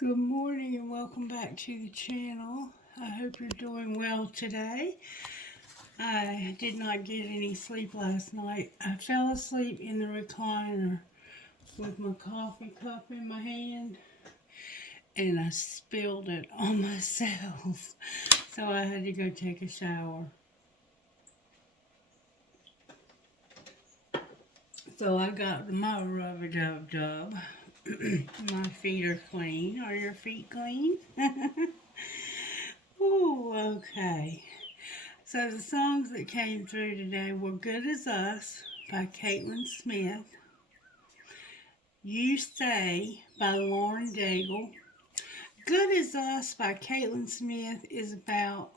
Good morning and welcome back to the channel. I hope you're doing well today. I did not get any sleep last night. I fell asleep in the recliner with my coffee cup in my hand and I spilled it on myself. So I had to go take a shower. So I got my rub-a-dub-dub. My feet are clean. Are your feet clean? Ooh, okay. So the songs that came through today were Good As Us by Caitlin Smith, You Say by Lauren Daigle. Good As Us by Caitlin Smith is about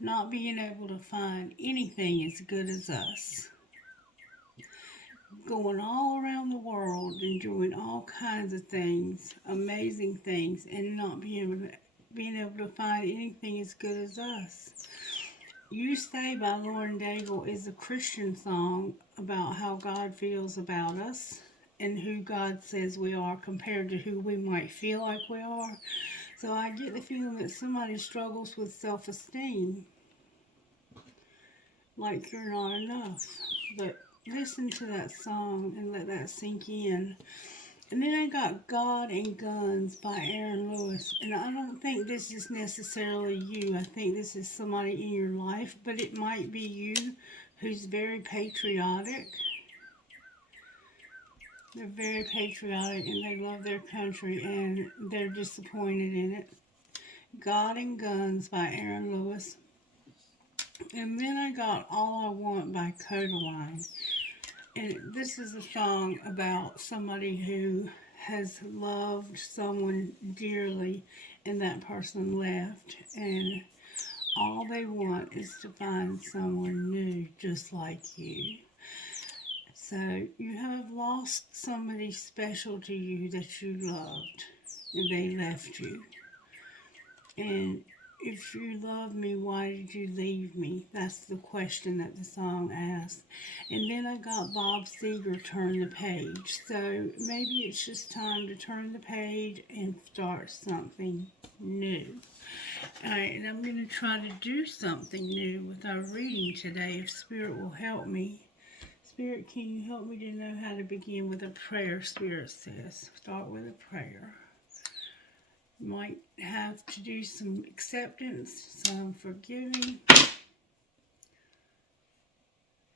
not being able to find anything as good as us. Going all around the world and doing all kinds of things, amazing things, and not being able to find anything as good as us. You Say by Lauren Daigle is a Christian song about how God feels about us and who God says we are compared to who we might feel like we are. So I get the feeling that somebody struggles with self-esteem, like you're not enough. But listen to that song and let that sink in. And then I got God and Guns by Aaron Lewis. And I don't think this is necessarily you. I think this is somebody in your life, but it might be you who's very patriotic. They're very patriotic and they love their country and they're disappointed in it. God and Guns by Aaron Lewis. And then I got All I Want by Codaline. And this is a song about somebody who has loved someone dearly and that person left. And all they want is to find someone new just like you. So you have lost somebody special to you that you loved and they left you. And if you love me, why did you leave me? That's the question that the song asks. And then I got Bob Seger, Turn the Page. So maybe it's just time to turn the page and start something new. Alright, and I'm going to try to do something new with our reading today, if Spirit will help me. Spirit, can you help me to know how to begin with a prayer? Spirit says, start with a prayer. Might have to do some acceptance, some forgiving.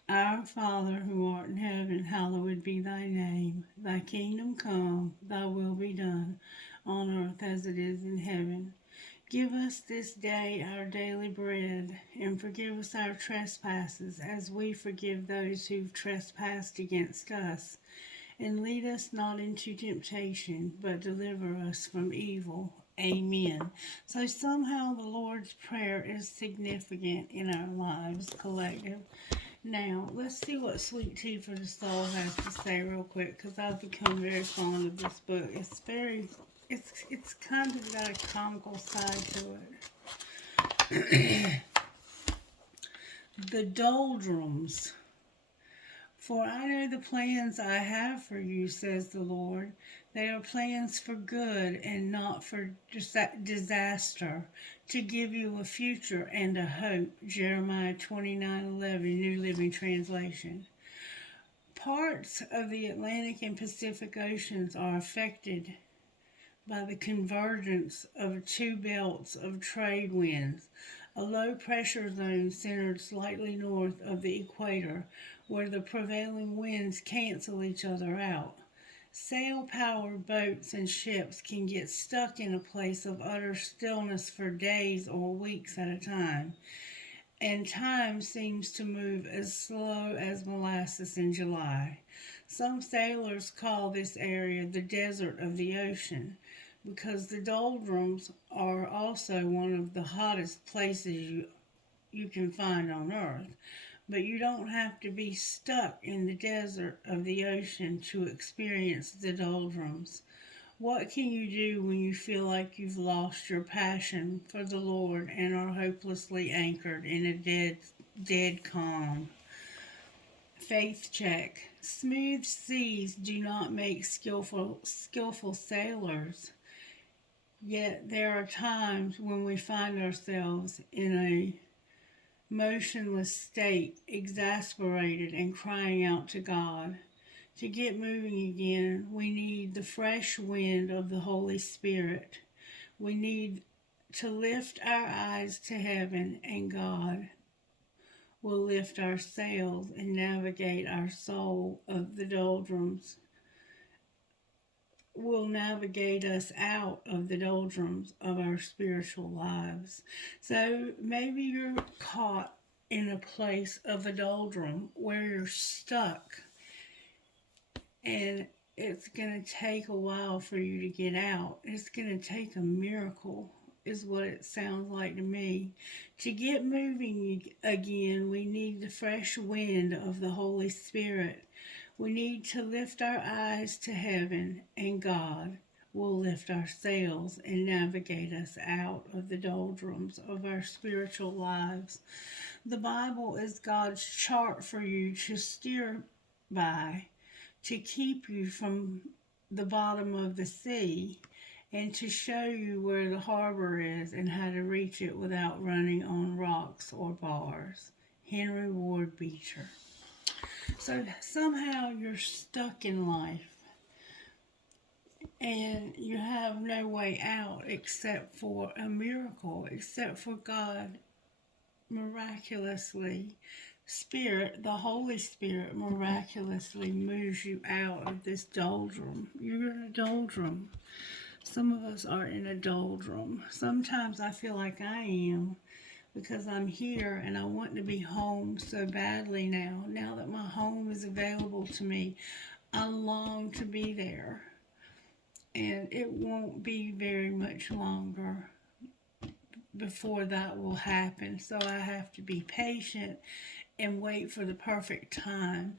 Our Father who art in heaven, hallowed be thy name. Thy kingdom come, thy will be done, on earth as it is in heaven. Give us this day our daily bread, and forgive us our trespasses, as we forgive those who've trespassed against us. And lead us not into temptation, but deliver us from evil. Amen. So somehow the Lord's Prayer is significant in our lives, collective. Now, let's see what Sweet Tea for the Soul has to say real quick, because I've become very fond of this book. It's kind of got a comical side to it. The Doldrums. For I know the plans I have for you, says the Lord. They are plans for good and not for disaster, to give you a future and a hope. Jeremiah 29:11, New Living Translation. Parts of the Atlantic and Pacific Oceans are affected by the convergence of two belts of trade winds, a low pressure zone centered slightly north of the equator, where the prevailing winds cancel each other out. Sail-powered boats and ships can get stuck in a place of utter stillness for days or weeks at a time, and time seems to move as slow as molasses in July. Some sailors call this area the desert of the ocean, because the doldrums are also one of the hottest places you can find on Earth. But you don't have to be stuck in the desert of the ocean to experience the doldrums. What can you do when you feel like you've lost your passion for the Lord and are hopelessly anchored in a dead calm? Faith check. Smooth seas do not make skillful sailors. Yet there are times when we find ourselves in a motionless state, exasperated and crying out to God. To get moving again, we need the fresh wind of the Holy Spirit. We need to lift our eyes to heaven, and God will lift our sails and navigate our soul of the doldrums, will navigate us out of the doldrums of our spiritual lives. So maybe you're caught in a place of a doldrum where you're stuck, and it's going to take a while for you to get out. It's going to take a miracle, is what it sounds like to me. To get moving again, we need the fresh wind of the Holy Spirit. We need to lift our eyes to heaven, and God will lift our sails and navigate us out of the doldrums of our spiritual lives. The Bible is God's chart for you to steer by, to keep you from the bottom of the sea, and to show you where the harbor is and how to reach it without running on rocks or bars. Henry Ward Beecher. So somehow you're stuck in life and you have no way out except for a miracle, except for God miraculously, the Holy Spirit miraculously moves you out of this doldrum. You're in a doldrum. Some of us are in a doldrum. Sometimes I feel like I am, because I'm here and I want to be home so badly now. Now that my home is available to me, I long to be there. And it won't be very much longer before that will happen. So I have to be patient and wait for the perfect time.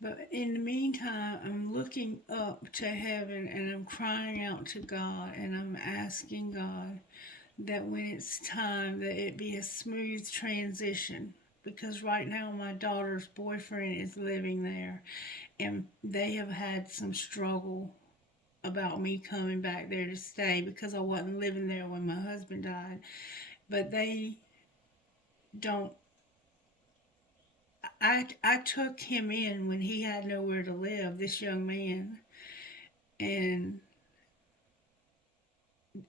But in the meantime, I'm looking up to heaven and I'm crying out to God and I'm asking God that when it's time that it be a smooth transition, because right now my daughter's boyfriend is living there and they have had some struggle about me coming back there to stay because I wasn't living there when my husband died. But they don't. I took him in when he had nowhere to live, this young man, and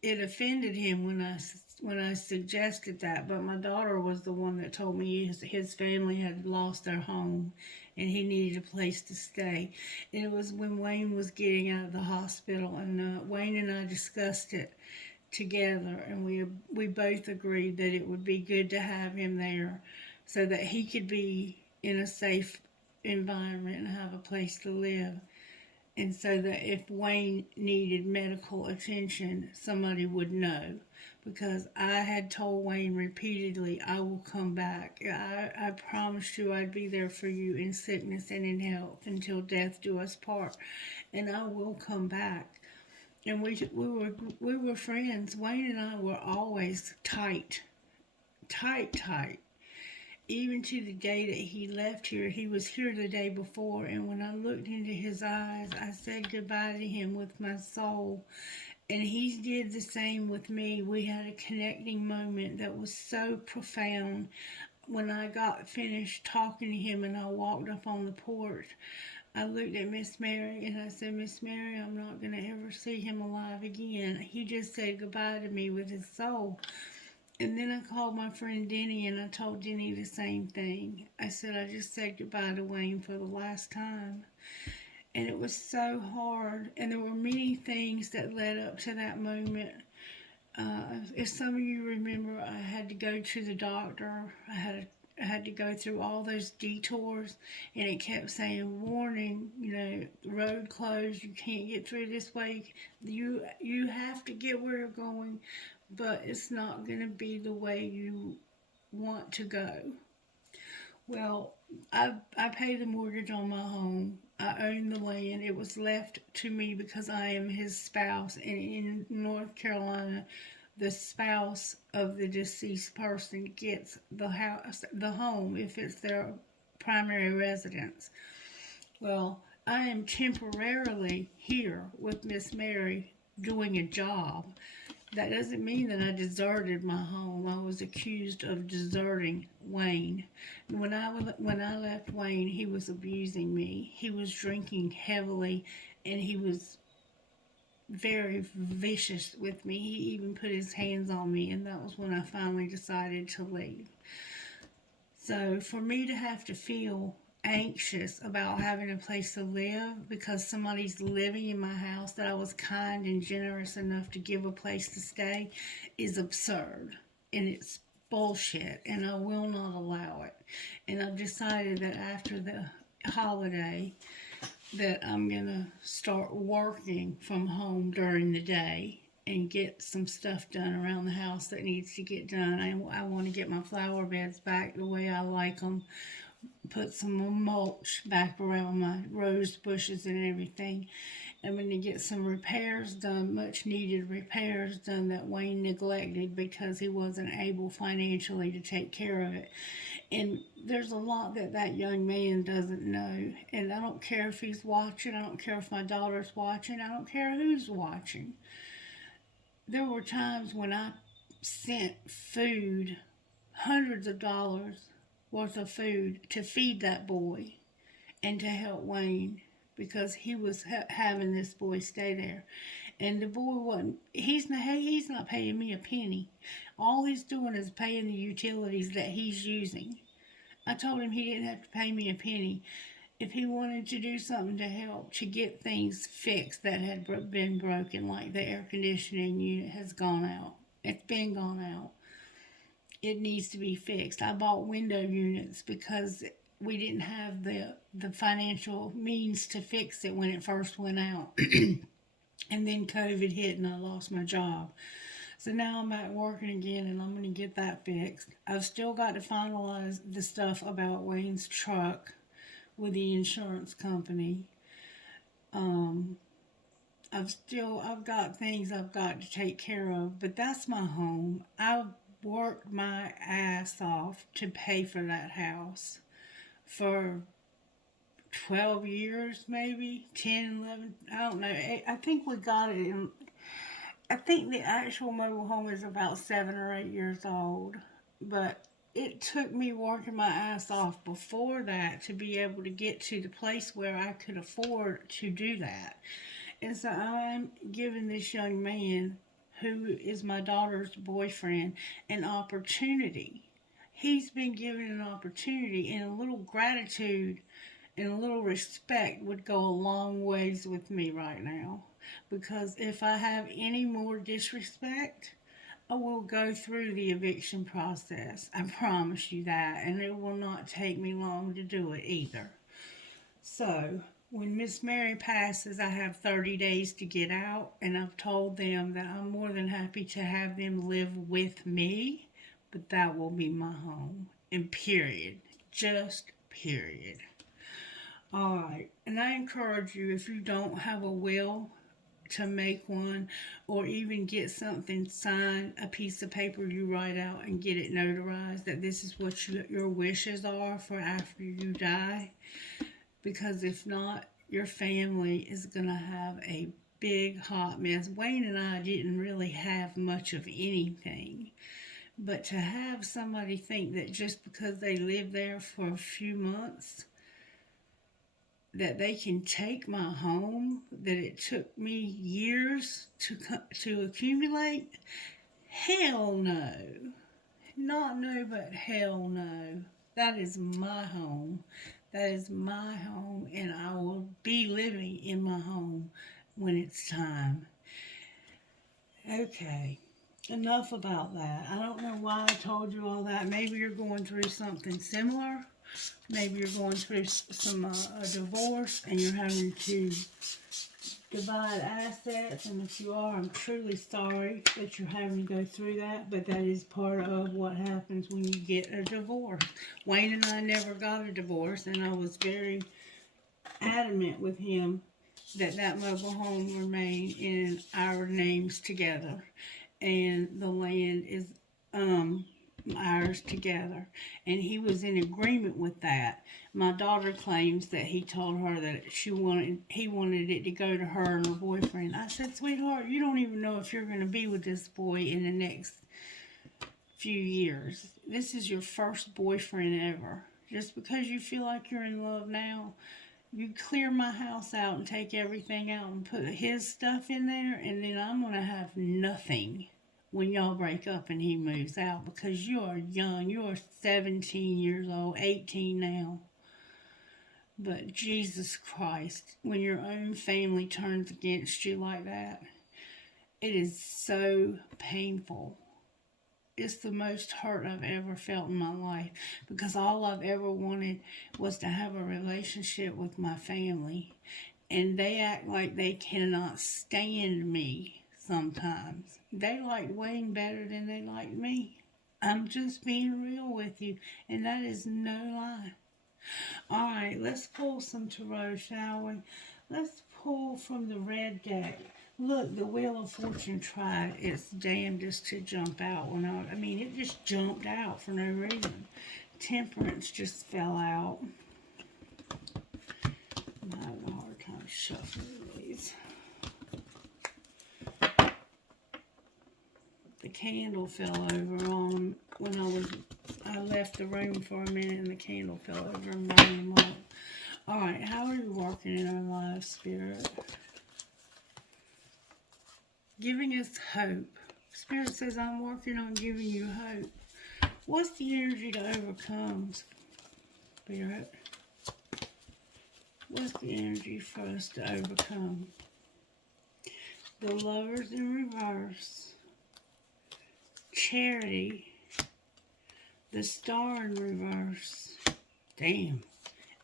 it offended him when I suggested that. But my daughter was the one that told me his family had lost their home and he needed a place to stay. And it was when Wayne was getting out of the hospital, and Wayne and I discussed it together, and we both agreed that it would be good to have him there so that he could be in a safe environment and have a place to live. And so that if Wayne needed medical attention, somebody would know. Because I had told Wayne repeatedly, I will come back. I promised you I'd be there for you in sickness and in health until death do us part. And I will come back. And we were friends. Wayne and I were always tight. Tight. Even to the day that he left here. He was here the day before, and when I looked into his eyes, I said goodbye to him with my soul. And he did the same with me. We had a connecting moment that was so profound. When I got finished talking to him and I walked up on the porch, I looked at Miss Mary and I said, Miss Mary, I'm not going to ever see him alive again. He just said goodbye to me with his soul. And then I called my friend Denny and I told Denny the same thing. I said, I just said goodbye to Wayne for the last time. And it was so hard. And there were many things that led up to that moment. If some of you remember, I had to go to the doctor. I had to go through all those detours, and it kept saying, warning, road closed, you can't get through this way. You have to get where you're going, but it's not going to be the way you want to go. Well, I paid the mortgage on my home. I own the land. It was left to me because I am his spouse. And in North Carolina, the spouse of the deceased person gets the home, if it's their primary residence. Well, I am temporarily here with Miss Mary doing a job. That doesn't mean that I deserted my home. I was accused of deserting Wayne. When I left Wayne, he was abusing me. He was drinking heavily, and he was very vicious with me. He even put his hands on me, and that was when I finally decided to leave. So for me to have to feel anxious about having a place to live because somebody's living in my house that I was kind and generous enough to give a place to stay is absurd. And it's bullshit, and I will not allow it. And I've decided that after the holiday that I'm gonna start working from home during the day and get some stuff done around the house that needs to get done. I want to get my flower beds back the way I like them, put some mulch back around my rose bushes and everything. I'm going to get some repairs done, much needed repairs done that Wayne neglected because he wasn't able financially to take care of it. And there's a lot that that young man doesn't know. And I don't care if he's watching, I don't care if my daughter's watching, I don't care who's watching. There were times when I sent food, hundreds of dollars worth of food, to feed that boy and to help Wayne because he was having this boy stay there. And the boy wasn't, he's not paying me a penny. All he's doing is paying the utilities that he's using. I told him he didn't have to pay me a penny. If he wanted to do something to help to get things fixed that had been broken, like the air conditioning unit has gone out, it's been gone out. It needs to be fixed. I bought window units because we didn't have the financial means to fix it when it first went out. And then COVID hit and I lost my job. So now I'm back working again and I'm going to get that fixed. I've still got to finalize the stuff about Wayne's truck with the insurance company. Um, I've got things I've got to take care of, but that's my home. I've worked my ass off to pay for that house for 12 years, maybe 10, 11. I don't know. I think we got it in, I think the actual mobile home is about 7 or 8 years old, but it took me working my ass off before that to be able to get to the place where I could afford to do that. And so I'm giving this young man, who is my daughter's boyfriend, an opportunity. He's been given an opportunity, and a little gratitude and a little respect would go a long ways with me right now. Because if I have any more disrespect, I will go through the eviction process. I promise you that. And it will not take me long to do it either. So, when Miss Mary passes, I have 30 days to get out. And I've told them that I'm more than happy to have them live with me. But that will be my home. And period. Just period. Alright. And I encourage you, if you don't have a will, to make one, or even get something signed, a piece of paper you write out and get it notarized that this is what your wishes are for after you die. Because if not, your family is going to have a big hot mess. Wayne and I didn't really have much of anything. But to have somebody think that just because they lived there for a few months that they can take my home that it took me years to accumulate? Hell no. Not no, but hell no. That is my home. That is my home, and I will be living in my home when it's time. Okay. Enough about that. I don't know why I told you all that. Maybe you're going through something similar. Maybe you're going through a divorce and you're having to divide assets. And if you are, I'm truly sorry that you're having to go through that. But that is part of what happens when you get a divorce. Wayne and I never got a divorce, and I was very adamant with him that that mobile home remain in our names together. And the land is ours together, and he was in agreement with that. My daughter claims that he told her that he wanted it to go to her and her boyfriend. I said, sweetheart, you don't even know if you're going to be with this boy in the next few years. This is your first boyfriend ever. Just because you feel like you're in love now, you clear my house out and take everything out and put his stuff in there, and then I'm going to have nothing when y'all break up and he moves out, because you are young. You are 17 years old, 18 now. But Jesus Christ, when your own family turns against you like that, it is so painful. It's the most hurt I've ever felt in my life, because all I've ever wanted was to have a relationship with my family. And they act like they cannot stand me sometimes. They like Wayne better than they like me. I'm just being real with you, and that is no lie. Alright, let's pull some tarot, shall we? Let's pull from the red deck. Look, the Wheel of Fortune tried its damnedest to jump out. It just jumped out for no reason. Temperance just fell out. I'm having a hard time shuffling these. The candle fell over on when I left the room for a minute, and the candle fell over and burned him up. Alright, how are you working in our lives, Spirit? Giving us hope. Spirit says, I'm working on giving you hope. What's the energy to overcome, Spirit? What's the energy for us to overcome? The Lovers in reverse. Charity. The Star in reverse. Damn.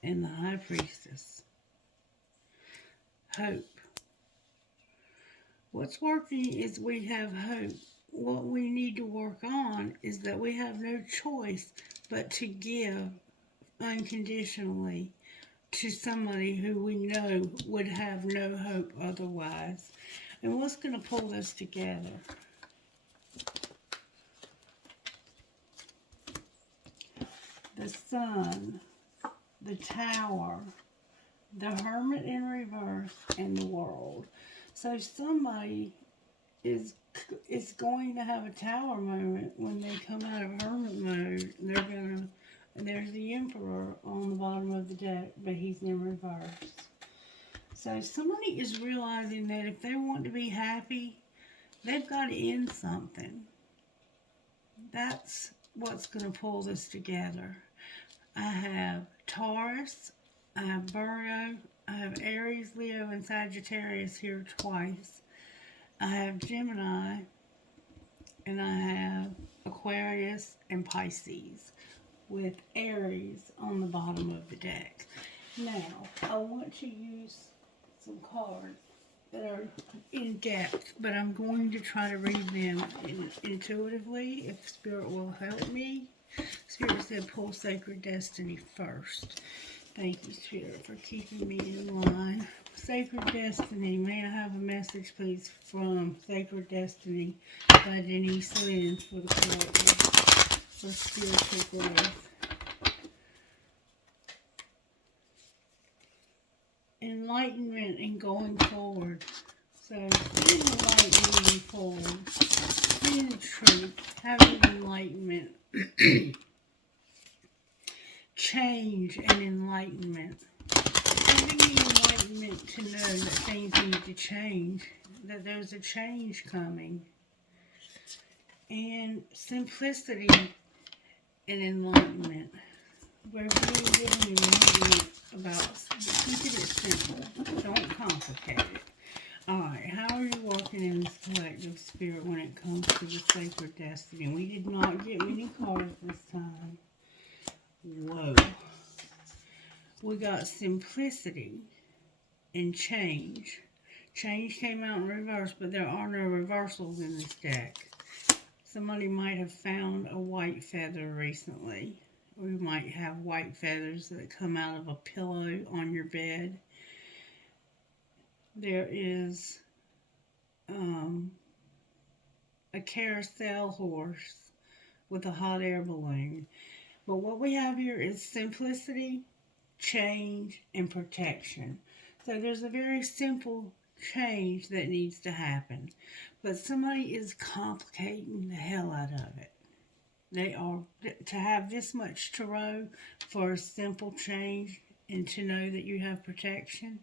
And the High Priestess. Hope. What's working is we have hope. What we need to work on is that we have no choice but to give unconditionally to somebody who we know would have no hope otherwise. And what's going to pull this together? The Sun, the Tower, the Hermit in reverse, and the World. So somebody is going to have a Tower moment when they come out of Hermit mode. There's the Emperor on the bottom of the deck, but he's in reverse. So somebody is realizing that if they want to be happy, they've got to end something. That's what's going to pull this together. I have Taurus, I have Virgo, I have Aries, Leo, and Sagittarius here twice. I have Gemini, and I have Aquarius and Pisces, with Aries on the bottom of the deck. Now, I want to use some cards that are in depth, but I'm going to try to read them intuitively if Spirit will help me. Spirit said pull Sacred Destiny first. Thank you, Spirit, for keeping me in line. Sacred Destiny, may I have a message, please, from Sacred Destiny by Denise Lynn for the collective, for spiritual growth. Enlightenment and going forward. So, being enlightened moving forward. Being the truth. Having enlightenment. Change and enlightenment. Having the enlightenment to know that things need to change. That there's a change coming. And simplicity and enlightenment. We're really giving you enlightenment about keeping it simple. Don't complicate it. Alright, how are you walking in this collective, Spirit, when it comes to the Sacred Destiny? We did not get many cards this time. Whoa. We got simplicity and change. Change came out in reverse, but there are no reversals in this deck. Somebody might have found a white feather recently. Or you might have white feathers that come out of a pillow on your bed. There is a carousel horse with a hot air balloon. But what we have here is simplicity, change, and protection. So there's a very simple change that needs to happen. But somebody is complicating the hell out of it. They are to have this much tarot for a simple change and to know that you have protection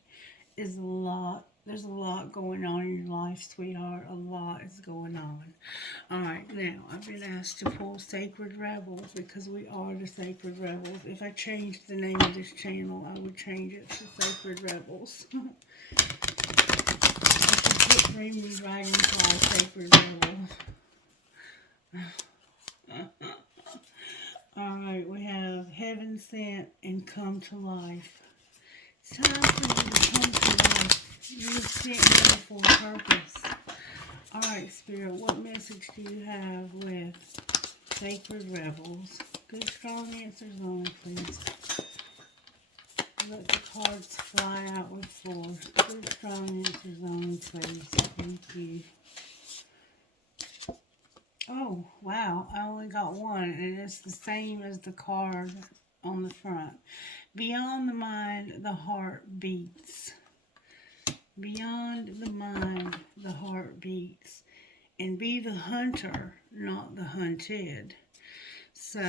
is a lot. There's a lot going on in your life, sweetheart. A lot is going on. Alright, now I've been asked to pull Sacred Rebels because we are the Sacred Rebels. If I changed the name of this channel, I would change it to Sacred Rebels. I should put Dreamy Dragonfly Sacred Rebel. Alright, we have Heaven Sent and Come to Life. It's time for you to come to life. You were sent here for a purpose. Alright, Spirit, what message do you have with Sacred Rebels? Good, strong answers only, please. Let the cards fly out with force. Good, strong answers only, please. Thank you. Oh, wow, I only got one, and it's the same as the card on the front. Beyond the mind, the heart beats. Beyond the mind, the heart beats. And be the hunter, not the hunted. So,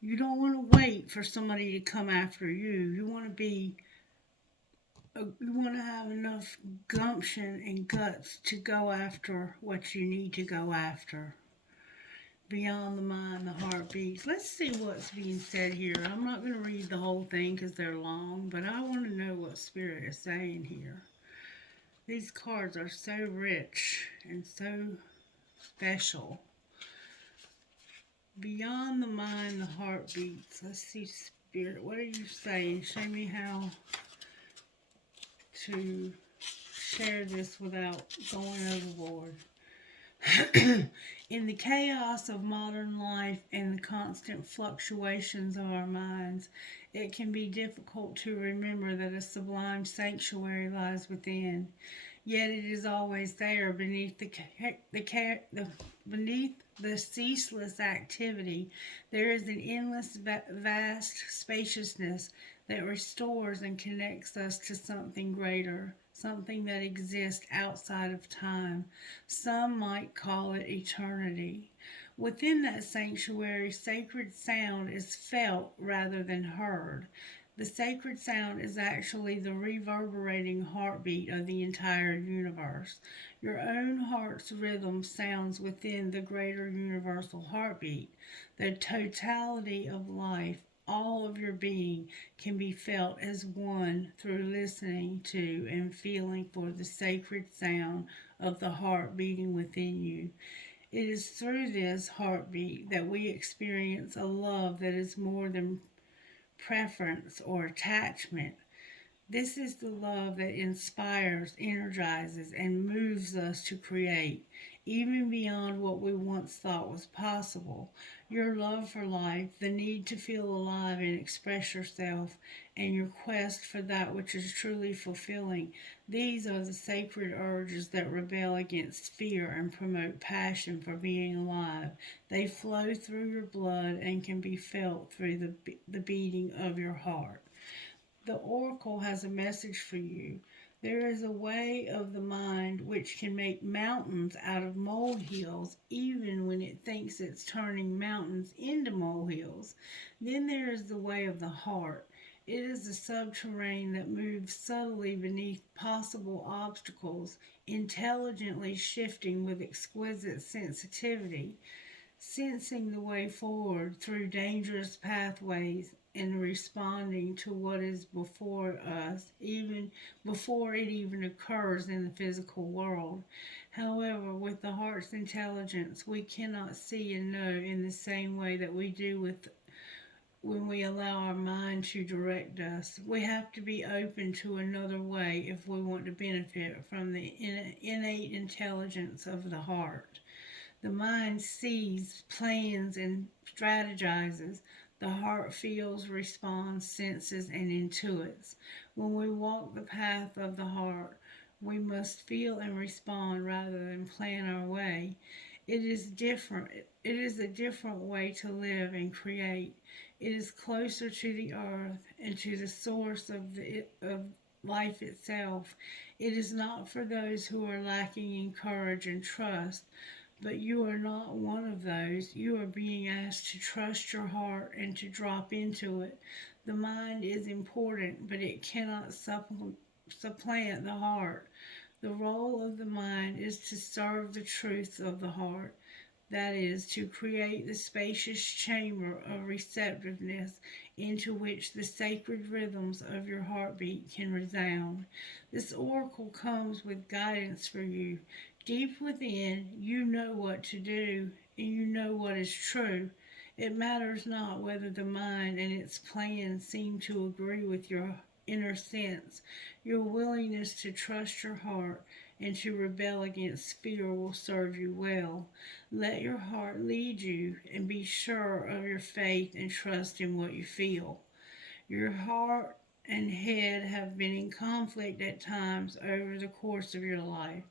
you don't want to wait for somebody to come after you. You want to have enough gumption and guts to go after what you need to go after. Beyond the mind, the heart beats. Let's see what's being said here. I'm not going to read the whole thing because they're long, but I want to know what Spirit is saying here. These cards are so rich and so special. Beyond the mind, the heart beats. Let's see, Spirit, what are you saying? Show me how to share this without going overboard. In the chaos of modern life and the constant fluctuations of our minds, it can be difficult to remember that a sublime sanctuary lies within. Yet it is always there beneath beneath the ceaseless activity. There is an endless, vast spaciousness that restores and connects us to something greater, something that exists outside of time. Some might call it eternity. Within that sanctuary, sacred sound is felt rather than heard. The sacred sound is actually the reverberating heartbeat of the entire universe. Your own heart's rhythm sounds within the greater universal heartbeat. The totality of life, all of your being, can be felt as one through listening to and feeling for the sacred sound of the heart beating within you. It is through this heartbeat that we experience a love that is more than preference or attachment. This is the love that inspires, energizes, and moves us to create, even beyond what we once thought was possible. Your love for life, the need to feel alive and express yourself, and your quest for that which is truly fulfilling. These are the sacred urges that rebel against fear and promote passion for being alive. They flow through your blood and can be felt through the beating of your heart. The oracle has a message for you. There is a way of the mind which can make mountains out of molehills, even when it thinks it's turning mountains into molehills. Then there is the way of the heart. It is the subterranean that moves subtly beneath possible obstacles, intelligently shifting with exquisite sensitivity, sensing the way forward through dangerous pathways and responding to what is before us, even before it even occurs in the physical world. However, with the heart's intelligence, we cannot see and know in the same way that we do with when we allow our mind to direct us. We have to be open to another way if we want to benefit from the innate intelligence of the heart. The mind sees, plans, and strategizes. The heart feels, responds, senses, and intuits. When we walk the path of the heart, we must feel and respond rather than plan our way. It is different. It is a different way to live and create. It is closer to the earth and to the source of life itself. It is not for those who are lacking in courage and trust, but you are not one of those. You are being asked to trust your heart and to drop into it. The mind is important, but it cannot supplant the heart. The role of the mind is to serve the truth of the heart, that is, to create the spacious chamber of receptiveness into which the sacred rhythms of your heartbeat can resound. This oracle comes with guidance for you. Deep within, you know what to do, and you know what is true. It matters not whether the mind and its plans seem to agree with your inner sense. Your willingness to trust your heart and to rebel against fear will serve you well. Let your heart lead you, and be sure of your faith and trust in what you feel. Your heart and head have been in conflict at times over the course of your life.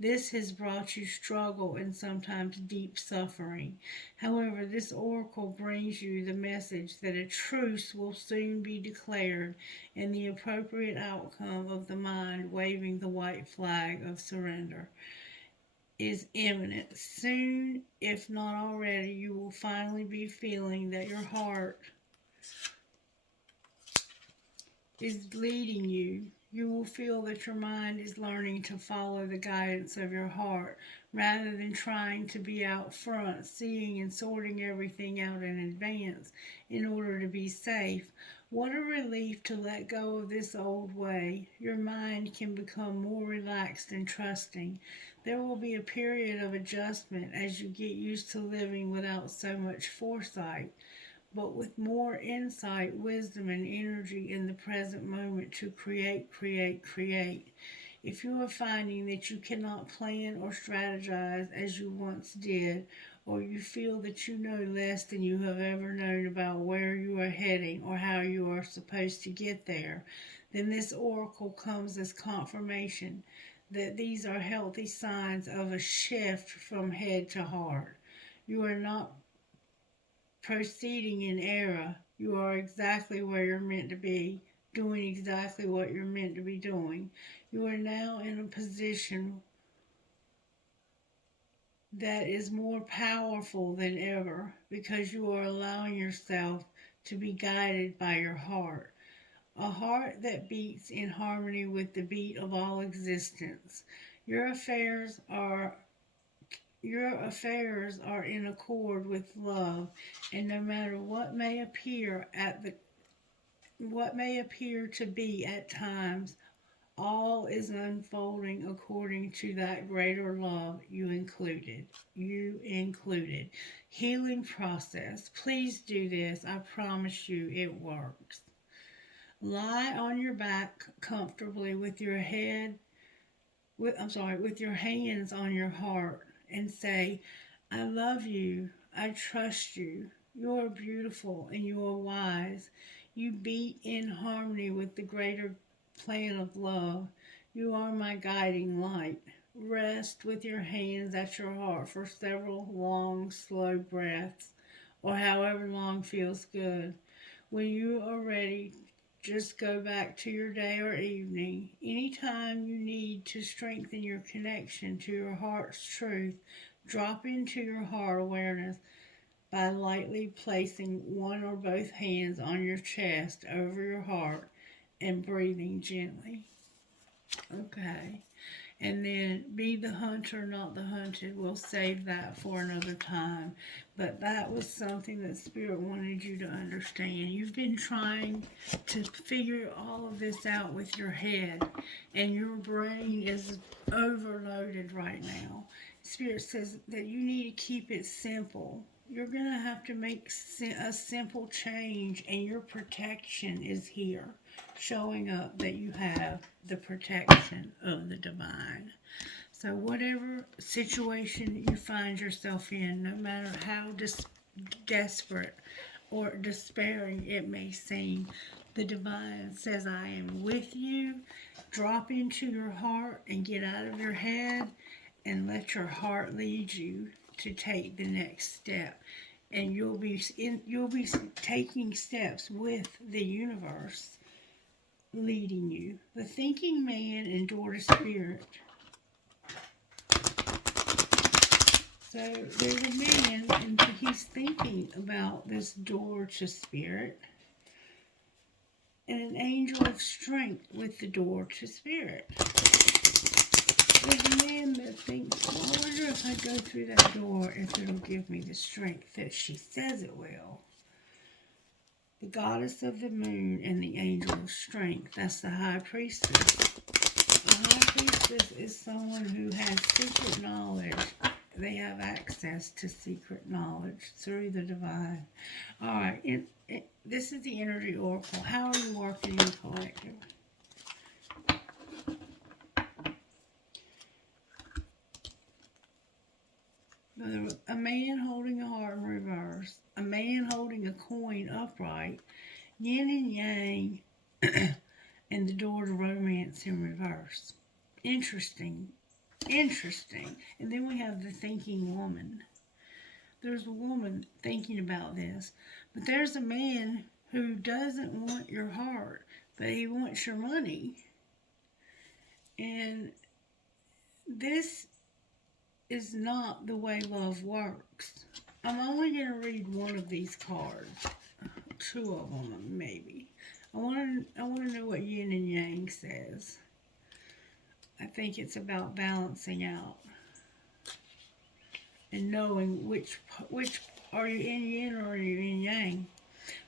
This has brought you struggle and sometimes deep suffering. However, this oracle brings you the message that a truce will soon be declared and the appropriate outcome of the mind waving the white flag of surrender is imminent. Soon, if not already, you will finally be feeling that your heart is leading you. You will feel that your mind is learning to follow the guidance of your heart rather than trying to be out front, seeing and sorting everything out in advance in order to be safe. What a relief to let go of this old way. Your mind can become more relaxed and trusting. There will be a period of adjustment as you get used to living without so much foresight, but with more insight, wisdom, and energy in the present moment to create. If you are finding that you cannot plan or strategize as you once did, or you feel that you know less than you have ever known about where you are heading or how you are supposed to get there, then this oracle comes as confirmation that these are healthy signs of a shift from head to heart. You are not proceeding in error. You are exactly where you're meant to be, doing exactly what you're meant to be doing. You are now in a position that is more powerful than ever because you are allowing yourself to be guided by your heart. A heart that beats in harmony with the beat of all existence. Your affairs are your affairs are in accord with love, and no matter what may appear to be at times, all is unfolding according to that greater love you included. Healing process. Please do this. I promise you it works. Lie on your back comfortably with your head with your hands on your heart and say, I love you. I trust you. You are beautiful and you are wise. You beat in harmony with the greater plan of love. You are my guiding light. Rest with your hands at your heart for several long, slow breaths, or however long feels good. When you are ready, just go back to your day or evening. Anytime you need to strengthen your connection to your heart's truth, drop into your heart awareness by lightly placing one or both hands on your chest over your heart and breathing gently. Okay. And then be the hunter, not the hunted. We'll save that for another time. But that was something that Spirit wanted you to understand. You've been trying to figure all of this out with your head, and your brain is overloaded right now. Spirit says that you need to keep it simple. You're going to have to make a simple change, and your protection is here, showing up that you have the protection of the divine. So whatever situation you find yourself in, no matter how desperate or despairing it may seem, the divine says, I am with you. Drop into your heart and get out of your head and let your heart lead you. to take the next step, and you'll be taking steps with the universe leading you. The thinking man and door to spirit. So there's a man, and he's thinking about this door to spirit, and an angel of strength with the door to spirit. There's a man that thinks, well, I wonder if I go through that door, if it'll give me the strength that she says it will. The goddess of the moon and the angel of strength. That's the high priestess. The high priestess is someone who has secret knowledge. They have access to secret knowledge through the divine. All right, this is the energy oracle. How are you working in your collective? A man holding a heart in reverse. A man holding a coin upright. Yin and yang. And the door to romance in reverse. Interesting. Interesting. And then we have the thinking woman. There's a woman thinking about this. But there's a man who doesn't want your heart, but he wants your money. And this is not the way love works. I'm only going to read one of these cards. Two of them, maybe. I want to know what yin and yang says. I think it's about balancing out and knowing which are you in yin or are you in yang.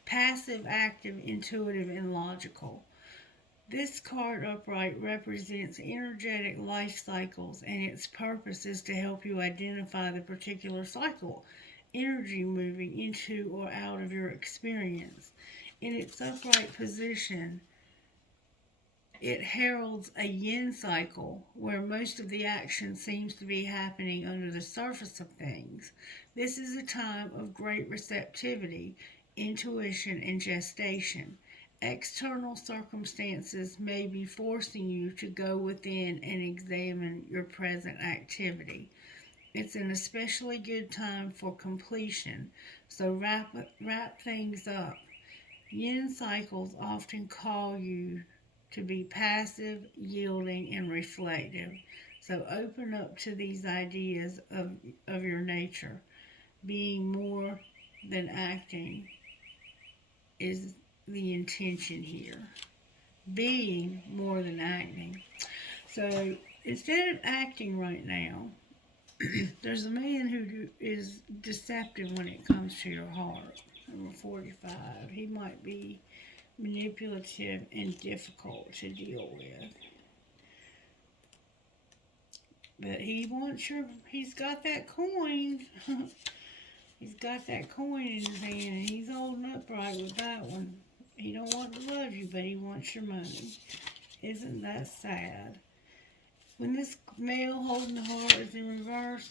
Passive, active, intuitive, and logical. This card upright represents energetic life cycles, and its purpose is to help you identify the particular cycle, energy moving into or out of your experience. In its upright position, it heralds a yin cycle where most of the action seems to be happening under the surface of things. This is a time of great receptivity, intuition, and gestation. External circumstances may be forcing you to go within and examine your present activity. It's an especially good time for completion, so wrap things up. Yin cycles often call you to be passive, yielding, and reflective. So open up to these ideas of your nature. Being more than acting is the intention here. Being more than acting. So instead of acting right now, there's a man who is deceptive when it comes to your heart. Number 45. He might be manipulative and difficult to deal with. But he's got that coin. He's got that coin in his hand and he's holding upright with that one. He don't want to love you, but he wants your money. Isn't that sad? When this male holding the heart is in reverse,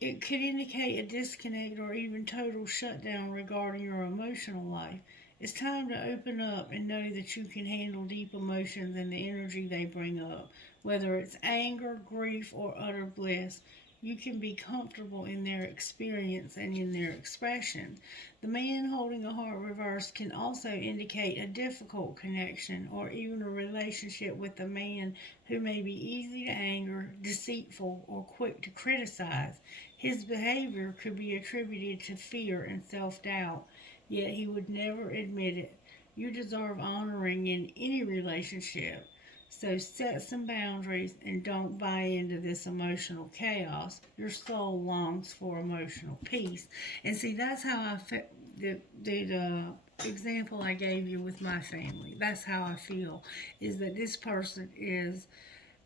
it could indicate a disconnect or even total shutdown regarding your emotional life. It's time to open up and know that you can handle deep emotions and the energy they bring up. Whether it's anger, grief, or utter bliss, you can be comfortable in their experience and in their expression. The man holding a heart reversed can also indicate a difficult connection or even a relationship with a man who may be easy to anger, deceitful, or quick to criticize. His behavior could be attributed to fear and self-doubt, yet he would never admit it. You deserve honoring in any relationship. So set some boundaries and don't buy into this emotional chaos. Your soul longs for emotional peace. And see, that's how I felt. The example I gave you with my family. That's how I feel. Is that this person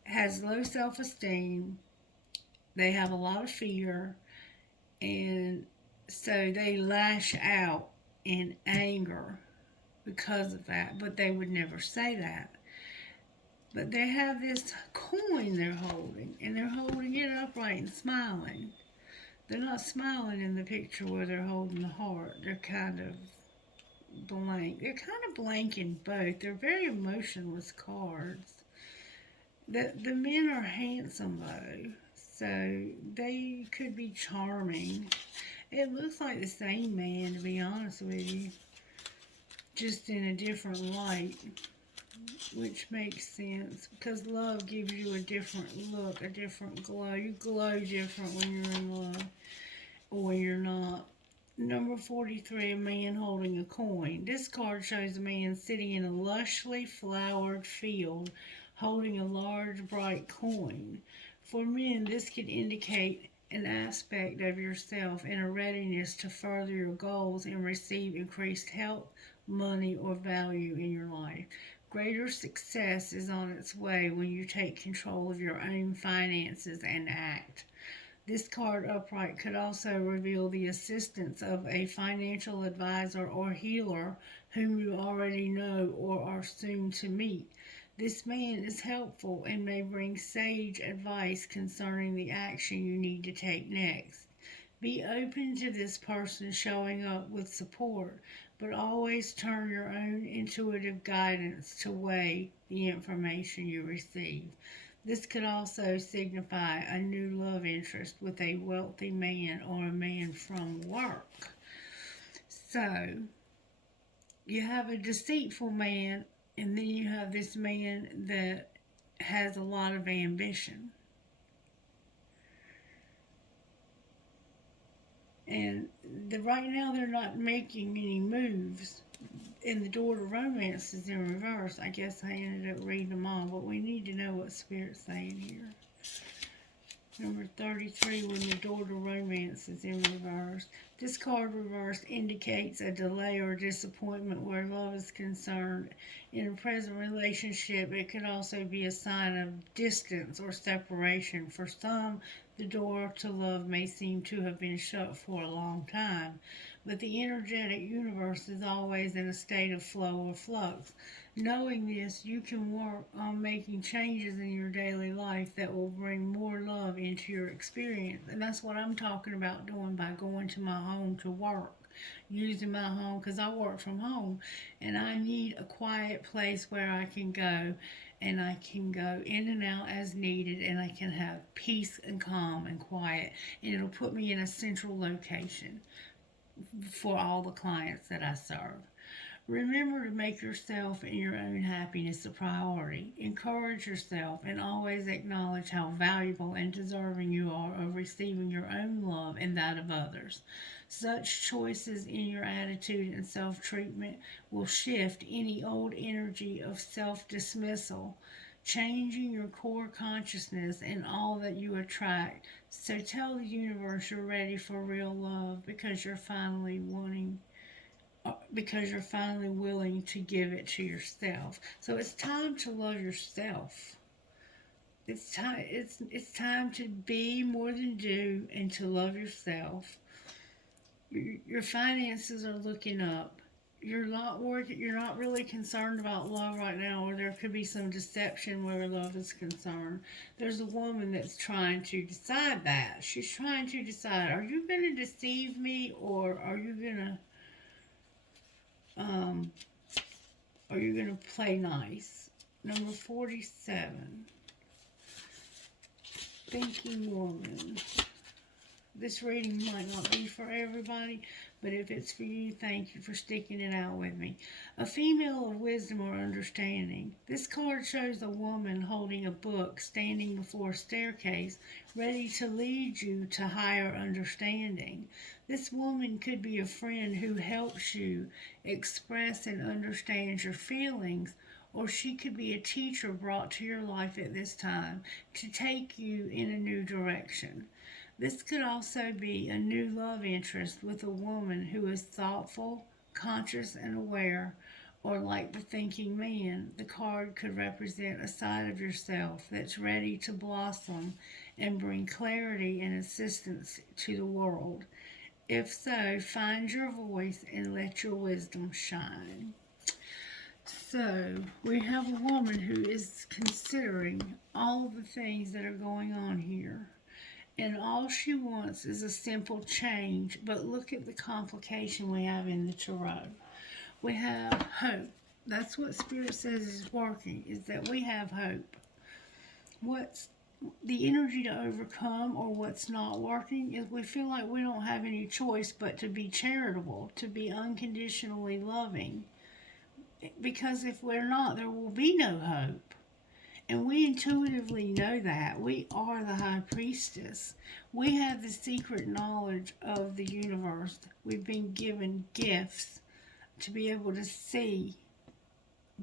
has low self-esteem. They have a lot of fear, and so they lash out in anger because of that. But they would never say that. But they have this coin they're holding, and they're holding it upright and smiling. They're not smiling in the picture where they're holding the heart. They're kind of blank. They're kind of blank in both. They're very emotionless cards. The men are handsome, though. So they could be charming. It looks like the same man, to be honest with you, just in a different light, which makes sense because love gives you a different look, a different glow. You glow different when you're in love or when you're not. Number 43, a man holding a coin. This card shows a man sitting in a lushly flowered field holding a large bright coin. For men, this could indicate an aspect of yourself and a readiness to further your goals and receive increased health, money, or value in your life. Greater success is on its way when you take control of your own finances and act. This card upright could also reveal the assistance of a financial advisor or healer whom you already know or are soon to meet. This man is helpful and may bring sage advice concerning the action you need to take next. Be open to this person showing up with support, but always turn your own intuitive guidance to weigh the information you receive. This could also signify a new love interest with a wealthy man or a man from work. So, you have a deceitful man, and then you have this man that has a lot of ambition. And right now, they're not making any moves. And the door to romance is in reverse. I guess I ended up reading them all, but we need to know what Spirit's saying here. Number 33, when the door to romance is in reverse. This card reverse indicates a delay or disappointment where love is concerned. In a present relationship, it could also be a sign of distance or separation. For some, the door to love may seem to have been shut for a long time, but the energetic universe is always in a state of flow or flux. Knowing this, you can work on making changes in your daily life that will bring more love into your experience. And that's what I'm talking about doing by going to my home to work. Using my home because I work from home and I need a quiet place where I can go and I can go in and out as needed and I can have peace and calm and quiet. And it'll put me in a central location for all the clients that I serve. Remember to make yourself and your own happiness a priority. Encourage yourself and always acknowledge how valuable and deserving you are of receiving your own love and that of others. Such choices in your attitude and self treatment will shift any old energy of self dismissal, changing your core consciousness and all that you attract. So tell the universe you're ready for real love because you're finally willing to give it to yourself. So it's time to love yourself. It's time to be more than do and to love yourself. Your finances are looking up. You're not working. You're not really concerned about love right now, or there could be some deception where love is concerned. There's a woman that's trying to decide that. She's trying to decide: are you going to deceive me, or um, are you going to play nice? Number 47, Thinking Woman. This reading might not be for everybody, but if it's for you, thank you for sticking it out with me. A female of wisdom or understanding. This card shows a woman holding a book standing before a staircase, ready to lead you to higher understanding. This woman could be a friend who helps you express and understand your feelings, or she could be a teacher brought to your life at this time to take you in a new direction. This could also be a new love interest with a woman who is thoughtful, conscious, and aware, or like the thinking man, the card could represent a side of yourself that's ready to blossom and bring clarity and assistance to the world. If so, find your voice and let your wisdom shine. So, we have a woman who is considering all of the things that are going on here. And all she wants is a simple change. But look at the complication we have in the tarot. We have hope. That's what Spirit says is working, is that we have hope. What's the energy to overcome or what's not working is we feel like we don't have any choice but to be charitable, to be unconditionally loving. Because if we're not, there will be no hope. And we intuitively know that. We are the high priestess. We have the secret knowledge of the universe. We've been given gifts to be able to see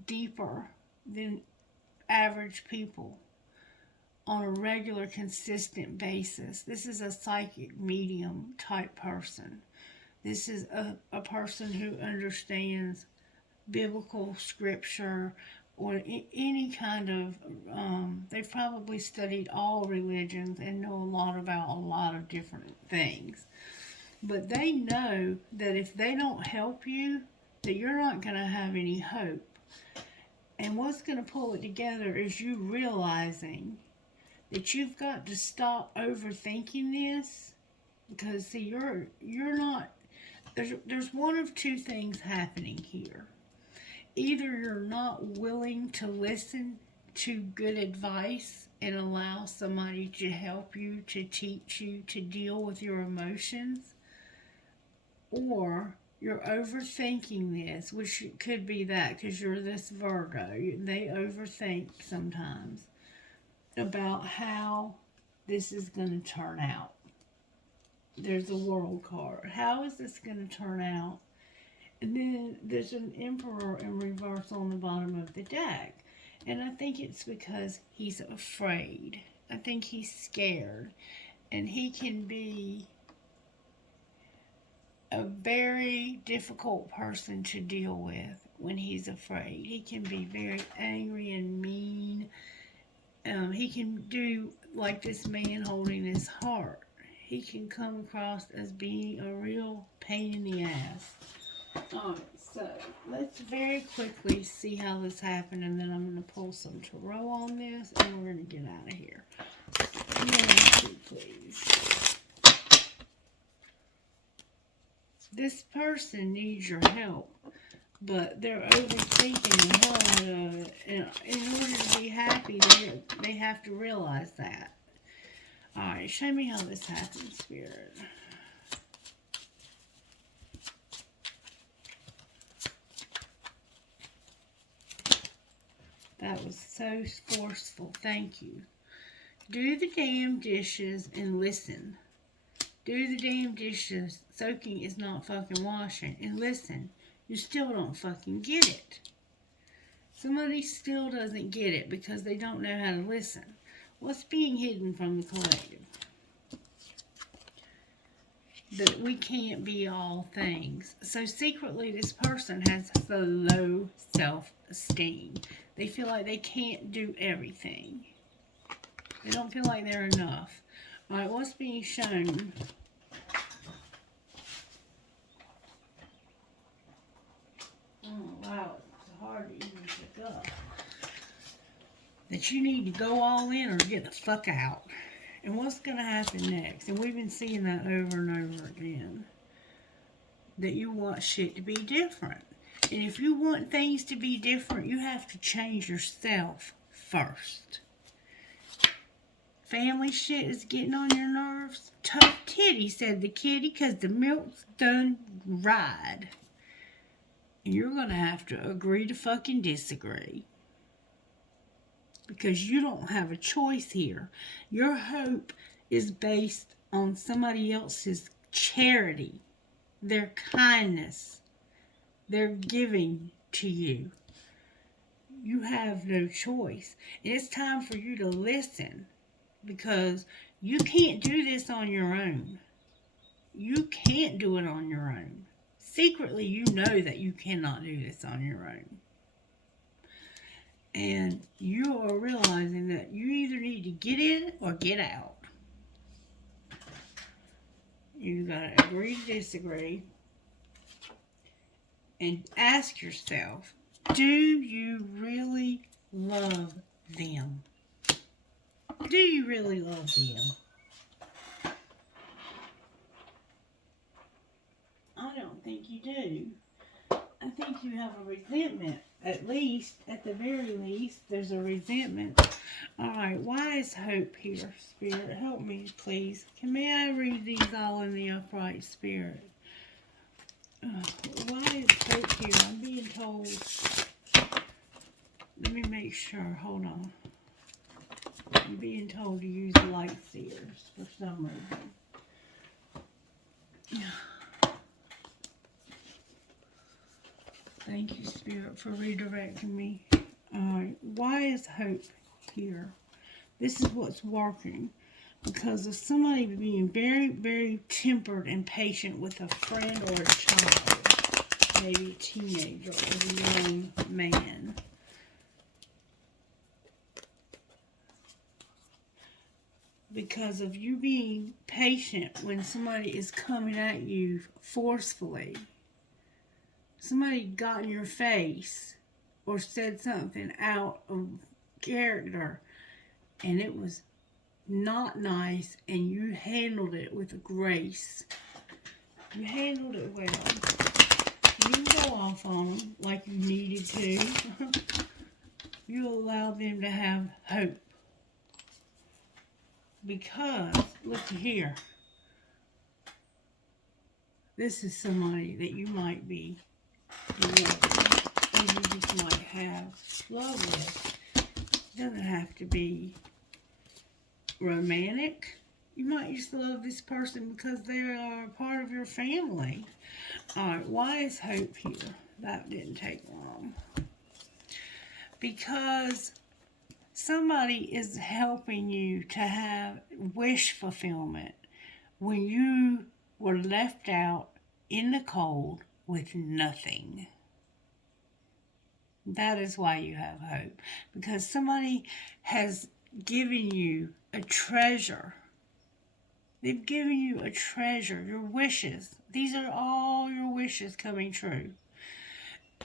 deeper than average people on a regular, consistent basis. This is a psychic medium type person. This is a person who understands biblical scripture or any kind of, they've probably studied all religions and know a lot about a lot of different things. But they know that if they don't help you, that you're not going to have any hope. And what's going to pull it together is you realizing that you've got to stop overthinking this, because see, you're not, there's one of two things happening here. Either you're not willing to listen to good advice and allow somebody to help you, to teach you to deal with your emotions, or you're overthinking this, which could be that because you're this Virgo. They overthink sometimes about how this is going to turn out. There's a world card. How is this going to turn out? And then there's an emperor in reverse on the bottom of the deck. And I think it's because he's afraid. I think he's scared. And he can be a very difficult person to deal with when he's afraid. He can be very angry and mean. He can do like this man holding his heart. He can come across as being a real pain in the ass. Alright, so let's very quickly see how this happened, and then I'm going to pull some tarot on this, and we're going to get out of here. 1, 2, please. This person needs your help, but they're overthinking the hell out of it. And in order to be happy, they have to realize that. Alright, show me how this happens, Spirit. That was so forceful. Thank you. Do the damn dishes and listen. Do the damn dishes. Soaking is not fucking washing. And listen. You still don't fucking get it. Somebody still doesn't get it because they don't know how to listen. What's being hidden from the collective? That we can't be all things. So secretly this person has the low self-esteem. They feel like they can't do everything. They don't feel like they're enough. Alright, what's being shown? Oh, wow, it's hard to even pick up. That you need to go all in or get the fuck out. And what's going to happen next? And we've been seeing that over and over again. That you want shit to be different. And if you want things to be different, you have to change yourself first. Family shit is getting on your nerves. Tough titty, said the kitty, because the milk's done dried. And you're going to have to agree to fucking disagree. Because you don't have a choice here. Your hope is based on somebody else's charity, their kindness, their giving to you. You have no choice. And it's time for you to listen, because you can't do this on your own. You can't do it on your own. Secretly, you know that you cannot do this on your own. And you are realizing that you either need to get in or get out. You gotta agree to disagree. And ask yourself, do you really love them? Do you really love them? I don't think you do. I think you have a resentment. At least, at the very least, there's a resentment. Alright, why is hope here, Spirit? Help me, please. May I read these all in the upright spirit? Why is hope here? I'm being told. Let me make sure. Hold on. I'm being told to use light seers for some reason. Thank you, Spirit, for redirecting me. Alright, why is hope here? This is what's working. Because of somebody being very, very tempered and patient with a friend or a child. Maybe a teenager or a young man. Because of you being patient when somebody is coming at you forcefully. Somebody got in your face or said something out of character and it was not nice and you handled it with grace. You handled it well. You didn't go off on them like you needed to. You allowed them to have hope. Because, look here. This is somebody that you might be loving, or you just might have love with. It doesn't have to be romantic. You might just love this person because they are a part of your family. Alright, why is hope here? That didn't take long. Because somebody is helping you to have wish fulfillment when you were left out in the cold with nothing. That is why you have hope. Because somebody has given you a treasure. They've given you a treasure, your wishes. These are all your wishes coming true.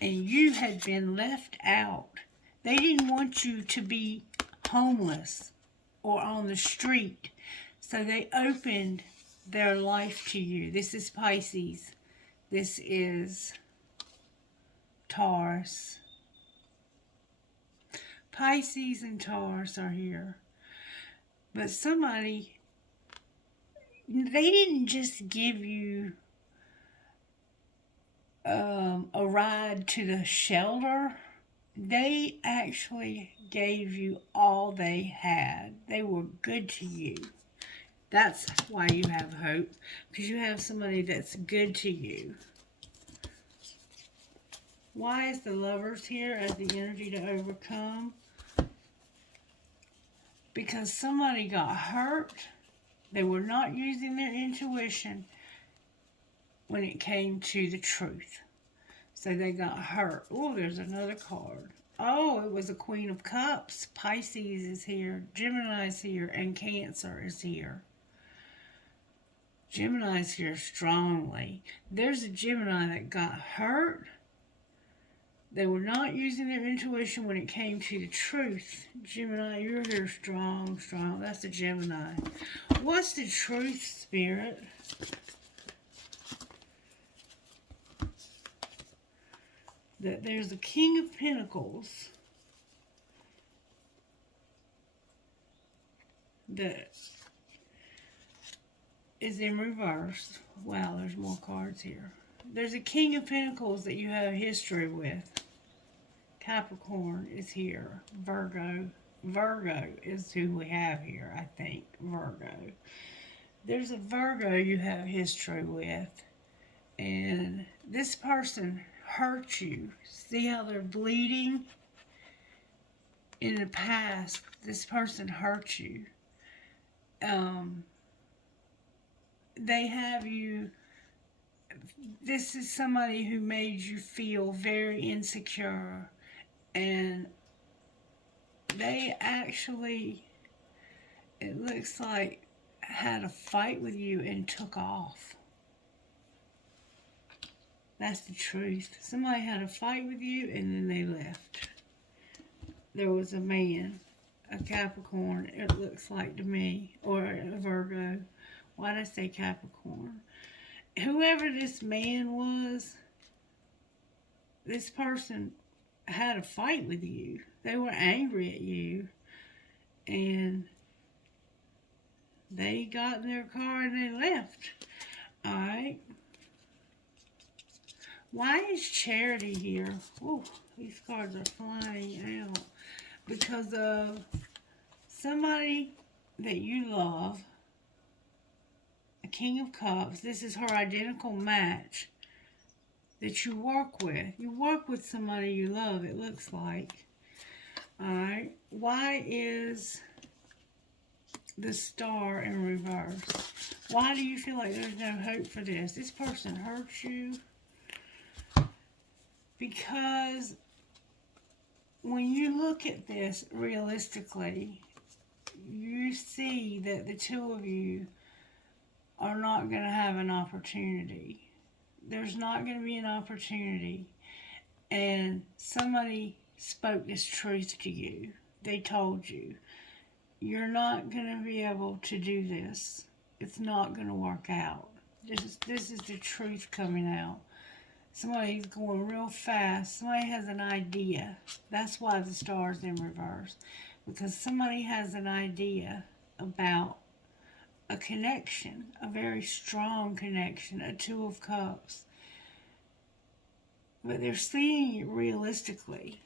And you had been left out. They didn't want you to be homeless or on the street. So they opened their life to you. This is Pisces. This is Taurus. Pisces and Taurus are here. But somebody, they didn't just give you a ride to the shelter. They actually gave you all they had. They were good to you. That's why you have hope. Because you have somebody that's good to you. Why is the Lovers here as the energy to overcome? Because somebody got hurt. They were not using their intuition when it came to the truth. So they got hurt. Oh, there's another card. Oh, it was a Queen of Cups. Pisces is here. Gemini is here. And Cancer is here. Gemini is here strongly. There's a Gemini that got hurt. They were not using their intuition when it came to the truth. Gemini, you're here strong, strong. That's a Gemini. What's the truth, Spirit? That there's a King of Pentacles that is in reverse. Wow, there's more cards here. There's a King of Pentacles that you have history with. Capricorn is here. Virgo. Virgo is who we have here, I think. Virgo. There's a Virgo you have history with. And this person hurt you. See how they're bleeding? In the past, this person hurt you. They have you. This is somebody who made you feel very insecure. And they actually, it looks like, had a fight with you and took off. That's the truth. Somebody had a fight with you and then they left. There was a man, a Capricorn, it looks like to me, or a Virgo. Why did I say Capricorn? Whoever this man was, this person had a fight with you. They were angry at you, and they got in their car and they left. Alright. Why is charity here? Ooh, these cards are flying out. Because of somebody that you love, a King of Cups. This is her identical match that you work with. You work with somebody you love, it looks like. Alright. Why is the Star in reverse? Why do you feel like there's no hope for this? This person hurts you. Because when you look at this realistically, you see that the two of you are not going to have an opportunity. There's not going to be an opportunity. And somebody spoke this truth to you. They told you, you're not going to be able to do this. It's not going to work out. This is the truth coming out. Somebody's going real fast. Somebody has an idea. That's why the Star's in reverse. Because somebody has an idea about a connection, a very strong connection, a Two of Cups. But they're seeing it realistically.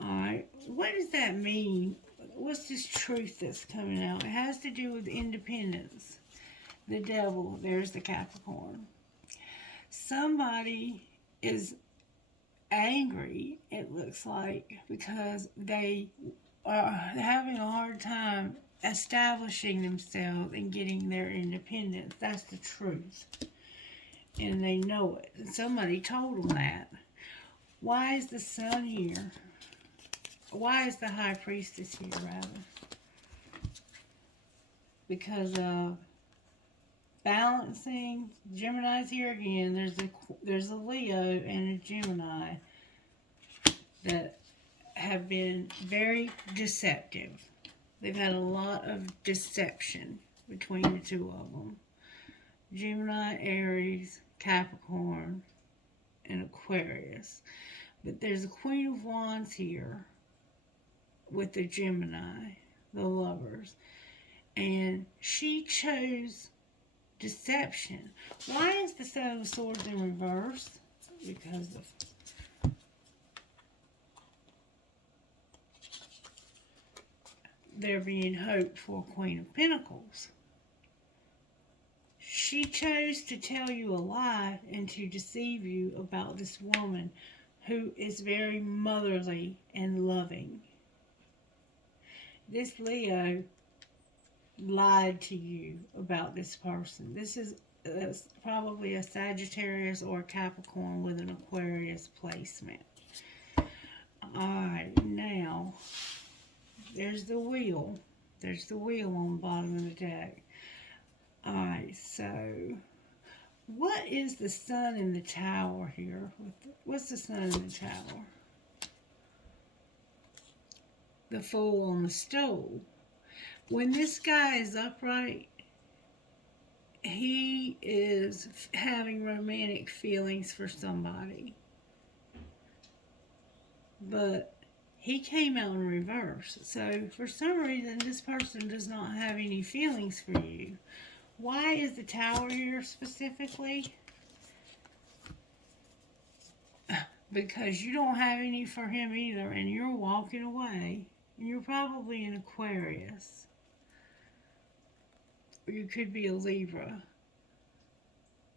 Alright, what does that mean? What's this truth that's coming out? It has to do with independence. The Devil, there's the Capricorn. Somebody is angry, it looks like, because they are having a hard time establishing themselves and getting their independence. That's the truth. And they know it. And somebody told them that. Why is the Sun here? Why is the High Priestess here, rather? Because of balancing. Gemini's here again. There's a Leo and a Gemini that have been very deceptive. They've had a lot of deception between the two of them. Gemini, Aries, Capricorn, and Aquarius. But there's a Queen of Wands here with the Gemini, the Lovers. And she chose deception. Why is the Seven of Swords in reverse? Because of there being hope for Queen of Pentacles. She chose to tell you a lie and to deceive you about this woman who is very motherly and loving. This Leo lied to you about this person. This is probably a Sagittarius or a Capricorn with an Aquarius placement. Alright, now, there's the Wheel. There's the Wheel on the bottom of the deck. Alright, so what is the Sun in the Tower here? What's the Sun in the Tower? The Fool on the Stole. When this guy is upright, he is having romantic feelings for somebody. But he came out in reverse. So for some reason, this person does not have any feelings for you. Why is the Tower here specifically? Because you don't have any for him either, and you're walking away. And you're probably an Aquarius. Or you could be a Libra.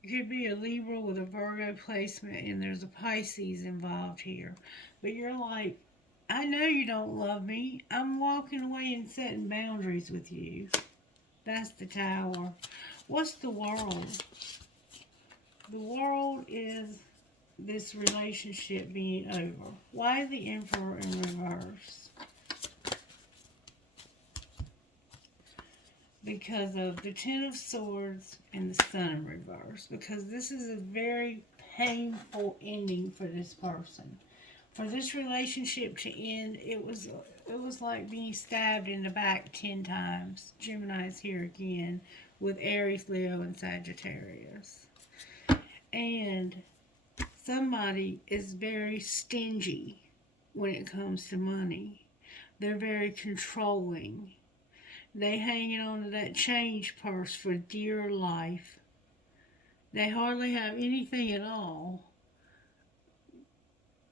You could be a Libra with a Virgo placement, and there's a Pisces involved here. But you're like, I know you don't love me. I'm walking away and setting boundaries with you. That's the Tower. What's the World? The World is this relationship being over. Why is the Emperor in reverse? Because of the Ten of Swords and the Sun in reverse. Because this is a very painful ending for this person. For this relationship to end, it was like being stabbed in the back 10 times. Gemini's here again with Aries, Leo, and Sagittarius. And somebody is very stingy when it comes to money. They're very controlling. They hanging on to that change purse for dear life. They hardly have anything at all.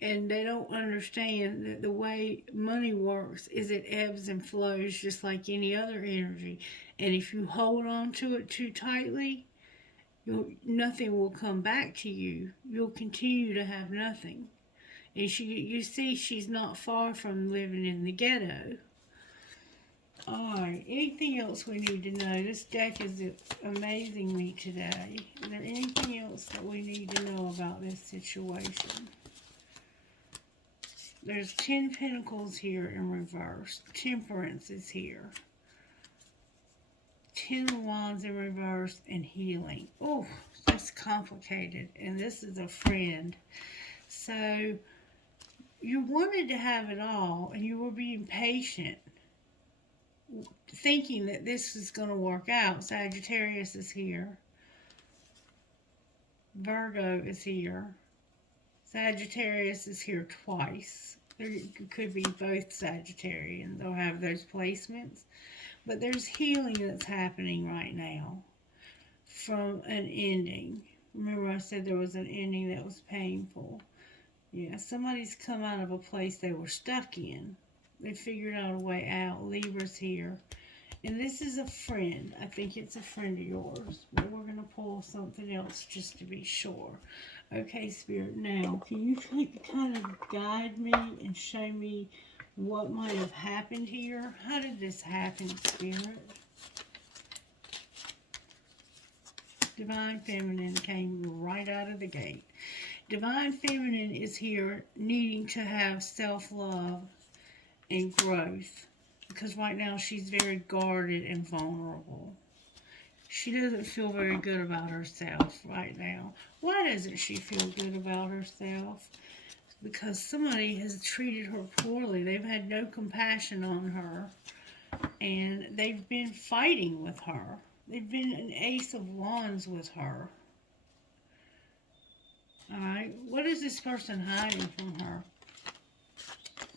And they don't understand that the way money works is it ebbs and flows just like any other energy. And if you hold on to it too tightly, nothing will come back to you. You'll continue to have nothing. And you see, she's not far from living in the ghetto. Alright, anything else we need to know? This deck is amazing me today. Is there anything else that we need to know about this situation? There's 10 Pentacles here in reverse. Temperance is here. 10 of Wands in reverse and healing. Oh, that's complicated. And this is a friend. So, you wanted to have it all and you were being patient, thinking that this was going to work out. Sagittarius is here. Virgo is here. Sagittarius is here twice. There could be both Sagittarians. They'll have those placements. But there's healing that's happening right now from an ending. Remember I said there was an ending that was painful. Yeah, somebody's come out of a place they were stuck in. They figured out a way out. Libra's here. And this is a friend. I think it's a friend of yours. But we're going to pull something else just to be sure. Okay, Spirit, now, can you kind of guide me and show me what might have happened here? How did this happen, Spirit? Divine Feminine came right out of the gate. Divine Feminine is here needing to have self-love and growth. Because right now she's very guarded and vulnerable. She doesn't feel very good about herself right now. Why doesn't she feel good about herself? Because somebody has treated her poorly. They've had no compassion on her. And they've been fighting with her. They've been an Ace of Wands with her. Alright, what is this person hiding from her?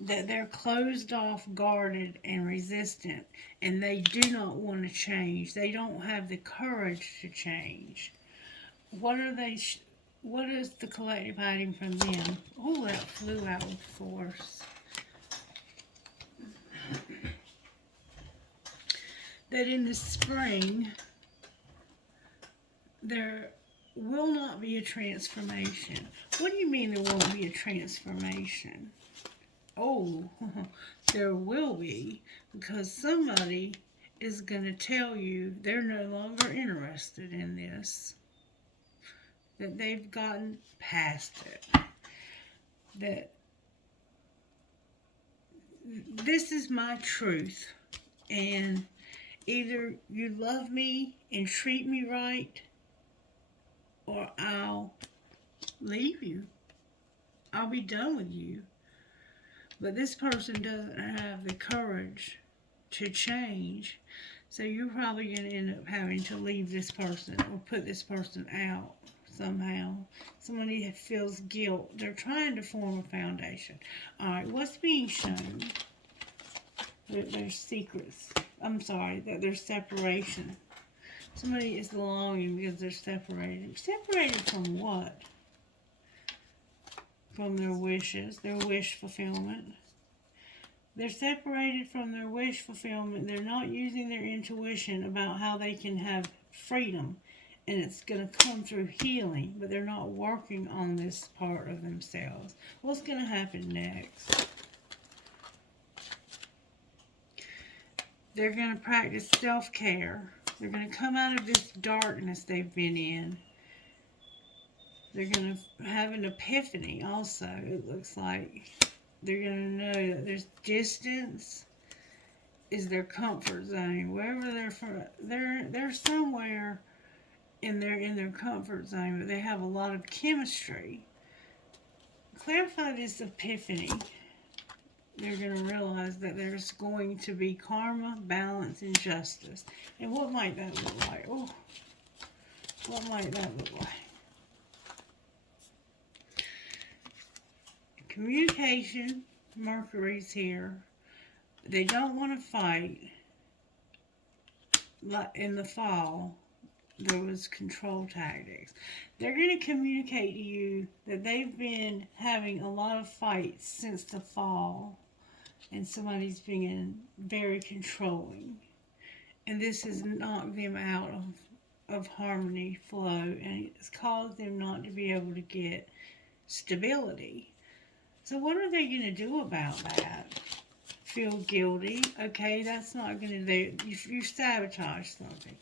That they're closed off, guarded, and resistant, and they do not want to change. They don't have the courage to change. What are they? What is the collective hiding from them? Oh, that flew out with force. That in the spring, there will not be a transformation. What do you mean there won't be a transformation? Oh, there will be, because somebody is going to tell you they're no longer interested in this, that they've gotten past it, that this is my truth, and either you love me and treat me right, or I'll leave you. I'll be done with you. But this person doesn't have the courage to change. So you're probably going to end up having to leave this person or put this person out somehow. Somebody that feels guilt. They're trying to form a foundation. Alright, what's being shown? That there's secrets. I'm sorry, that there's separation. Somebody is longing because they're separated. Separated from what? From their wishes, their wish fulfillment. They're separated from their wish fulfillment. They're not using their intuition about how they can have freedom. And it's going to come through healing, but they're not working on this part of themselves. What's going to happen next? They're going to practice self-care. They're going to come out of this darkness they've been in. They're going to have an epiphany also, it looks like. They're going to know that there's distance is their comfort zone. Wherever they're from, they're somewhere in their comfort zone, but they have a lot of chemistry. Clarify this epiphany. They're going to realize that there's going to be karma, balance, and justice. And what might that look like? Oh, what might that look like? communication, Mercury's here. They don't want to fight. Like in the fall, there was control tactics. They're going to communicate to you that they've been having a lot of fights since the fall, and somebody's being very controlling. And this has knocked them out of harmony, flow, and it's caused them not to be able to get stability. So what are they going to do about that? Feel guilty? Okay, that's not going to do. You sabotage something.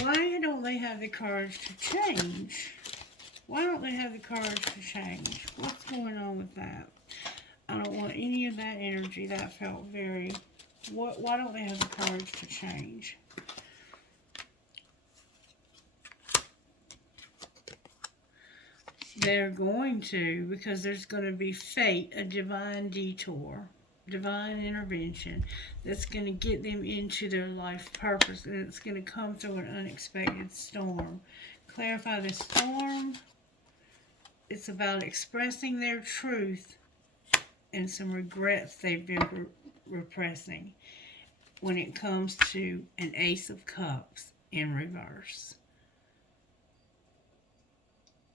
Why don't they have the courage to change? Why don't they have the courage to change? What's going on with that? I don't want any of that energy. That felt very... Why don't they have the courage to change? They're going to, because there's going to be fate, a divine detour, divine intervention that's going to get them into their life purpose, and it's going to come through an unexpected storm. Clarify the storm. It's about expressing their truth and some regrets they've been repressing when it comes to an Ace of Cups in reverse.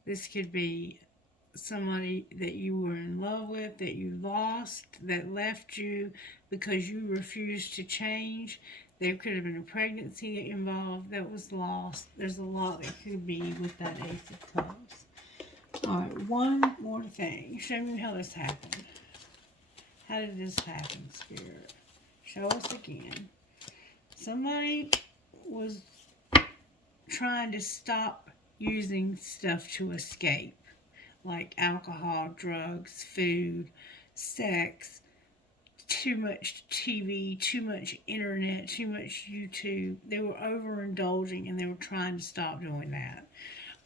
This could be somebody that you were in love with, that you lost, that left you because you refused to change. There could have been a pregnancy involved that was lost. There's a lot that could be with that Ace of Cups. Alright, one more thing. Show me how this happened. How did this happen, Spirit? Show us again. Somebody was trying to stop using stuff to escape, like alcohol, drugs, food, sex, too much TV, too much internet, too much YouTube. They were overindulging and they were trying to stop doing that.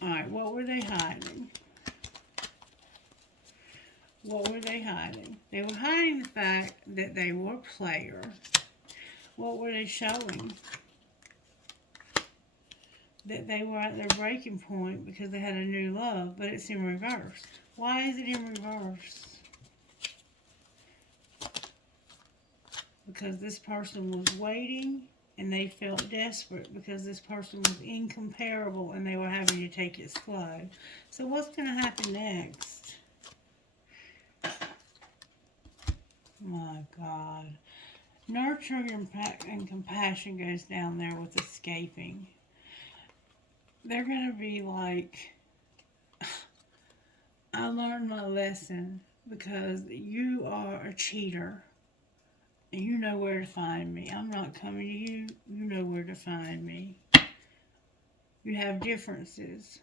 Alright, what were they hiding? What were they hiding? They were hiding the fact that they were a player. What were they showing? That they were at their breaking point because they had a new love, but it's in reverse. Why is it in reverse? Because this person was waiting and they felt desperate because this person was incomparable and they were having to take it slow. So what's going to happen next? My God. Nurturing and compassion goes down there with escaping. They're going to be like, I learned my lesson because you are a cheater. And you know where to find me. I'm not coming to you. You know where to find me. You have differences.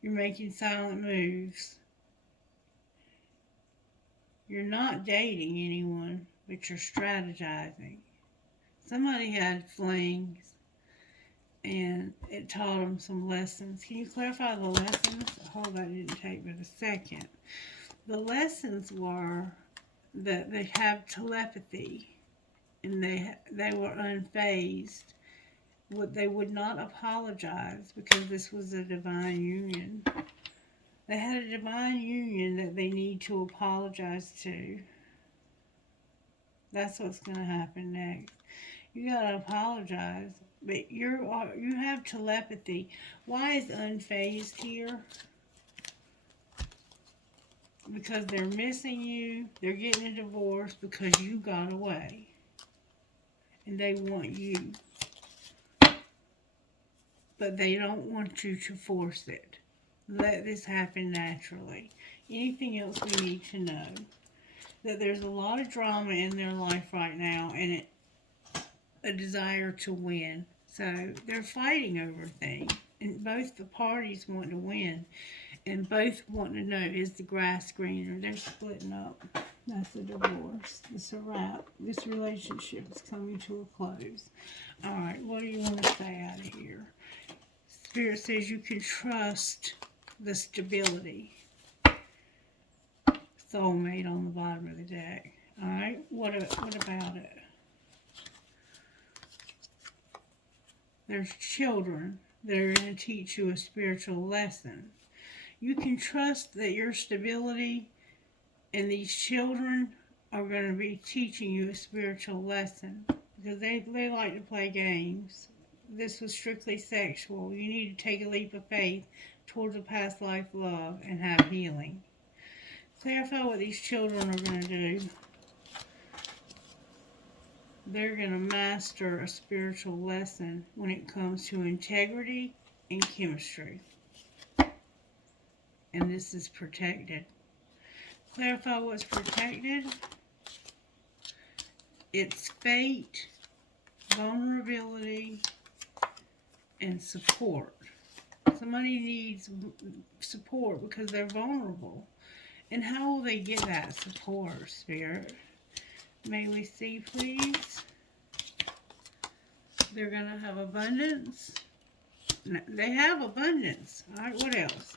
You're making silent moves. You're not dating anyone, but you're strategizing. Somebody had flings, and it taught them some lessons. Can you clarify the lessons? Hold that didn't take but a second. The lessons were that they have telepathy, and they were unfazed. They would not apologize because this was a divine union. They had a divine union that they need to apologize to. That's what's going to happen next. You got to apologize, but you have telepathy. Why is unfazed here? Because they're missing you. They're getting a divorce because you got away. And they want you. But they don't want you to force it. Let this happen naturally. Anything else we need to know? That there's a lot of drama in their life right now, and a desire to win. So they're fighting over things, and both the parties want to win, and both want to know, is the grass greener? They're splitting up. That's a divorce. It's a wrap. This relationship is coming to a close. All right, what do you want to say out of here? Spirit says you can trust the stability. Soulmate on the bottom of the deck. Alright, what about it? There's children that are going to teach you a spiritual lesson. You can trust that your stability And these children are going to be teaching you a spiritual lesson because they like to play games. This was strictly sexual. You need to take a leap of faith towards a past life love and have healing. Clarify what these children are going to do. They're going to master a spiritual lesson when it comes to integrity and chemistry. And this is protected. Clarify what's protected. It's fate, vulnerability, and support. Somebody needs support because they're vulnerable. And how will they get that support, Spirit? May we see, please? They're going to have abundance. They have abundance. All right, what else?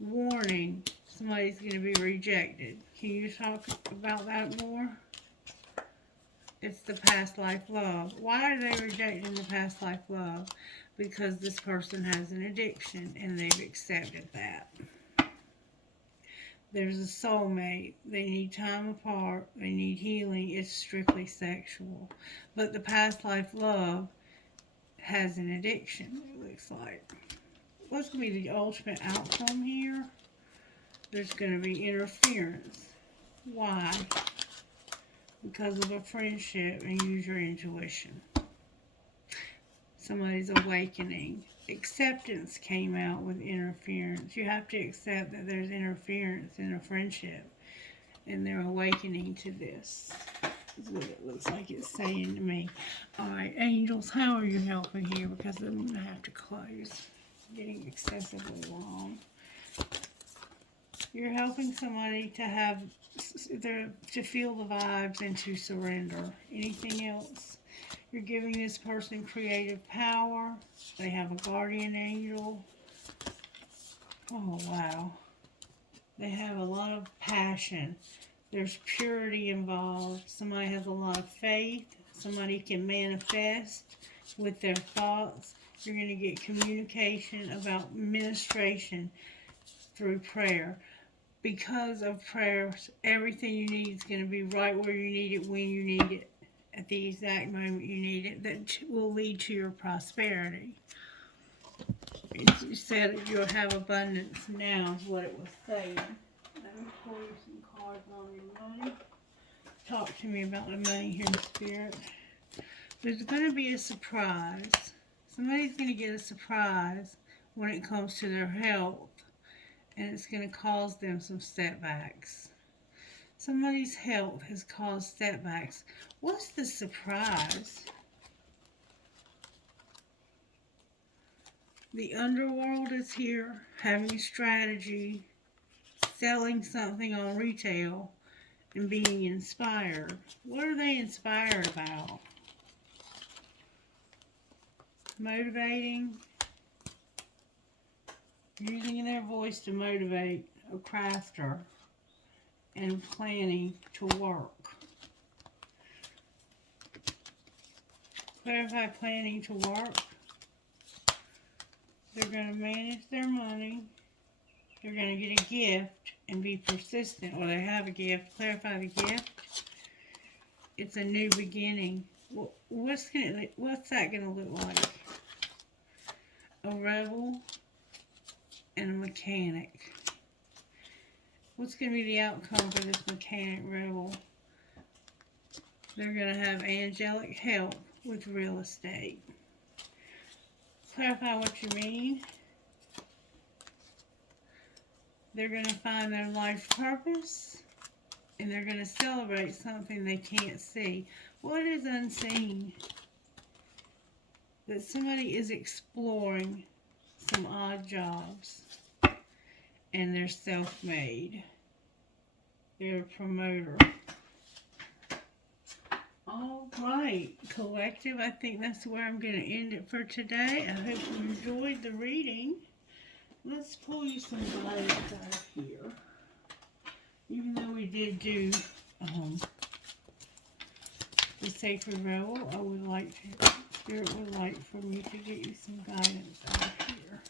Warning. Somebody's going to be rejected. Can you talk about that more? It's the past life love. Why are they rejecting the past life love? Because this person has an addiction and they've accepted that. There's a soulmate. They need time apart. They need healing. It's strictly sexual. But the past life love has an addiction, it looks like. What's going to be the ultimate outcome here? There's going to be interference. Why? Because of a friendship, and use your intuition. Somebody's awakening. Acceptance came out with interference. You have to accept that there's interference in a friendship, and they're awakening to this. Is what it looks like it's saying to me. Alright, angels, how are you helping here? Because I'm going to have to close. It's getting excessively long. You're helping somebody to feel the vibes and to surrender. Anything else? You're giving this person creative power. They have a guardian angel. Oh, wow. They have a lot of passion. There's purity involved. Somebody has a lot of faith. Somebody can manifest with their thoughts. You're going to get communication about ministration through prayer. Because of prayers, everything you need is going to be right where you need it, when you need it, at the exact moment you need it. That will lead to your prosperity. You said that you'll have abundance now is what it was saying. Let me pull you some cards on your money. Talk to me about the money here, Spirit. There's going to be a surprise. Somebody's going to get a surprise when it comes to their health. And it's going to cause them some setbacks. Somebody's health has caused setbacks. What's the surprise? The underworld is here, having strategy, selling something on retail, and being inspired. What are they inspired about? Motivating. Using their voice to motivate a crafter and planning to work. Clarify planning to work. They're going to manage their money. They're going to get a gift and be persistent, or they have a gift. Clarify the gift. It's a new beginning. What's that going to look like? A rebel and a mechanic. What's going to be the outcome for this mechanic rebel? They're going to have angelic help with real estate. Clarify what you mean. They're going to find their life purpose, and they're going to celebrate something they can't see. What is unseen? That somebody is exploring some odd jobs, and they're self-made. They're a promoter. All right, collective, I think that's where I'm going to end it for today. I hope you enjoyed the reading. Let's pull you some guidance out of here. Even though we did do the Sacred Rebel, Spirit would like for me to get you some guidance out of here.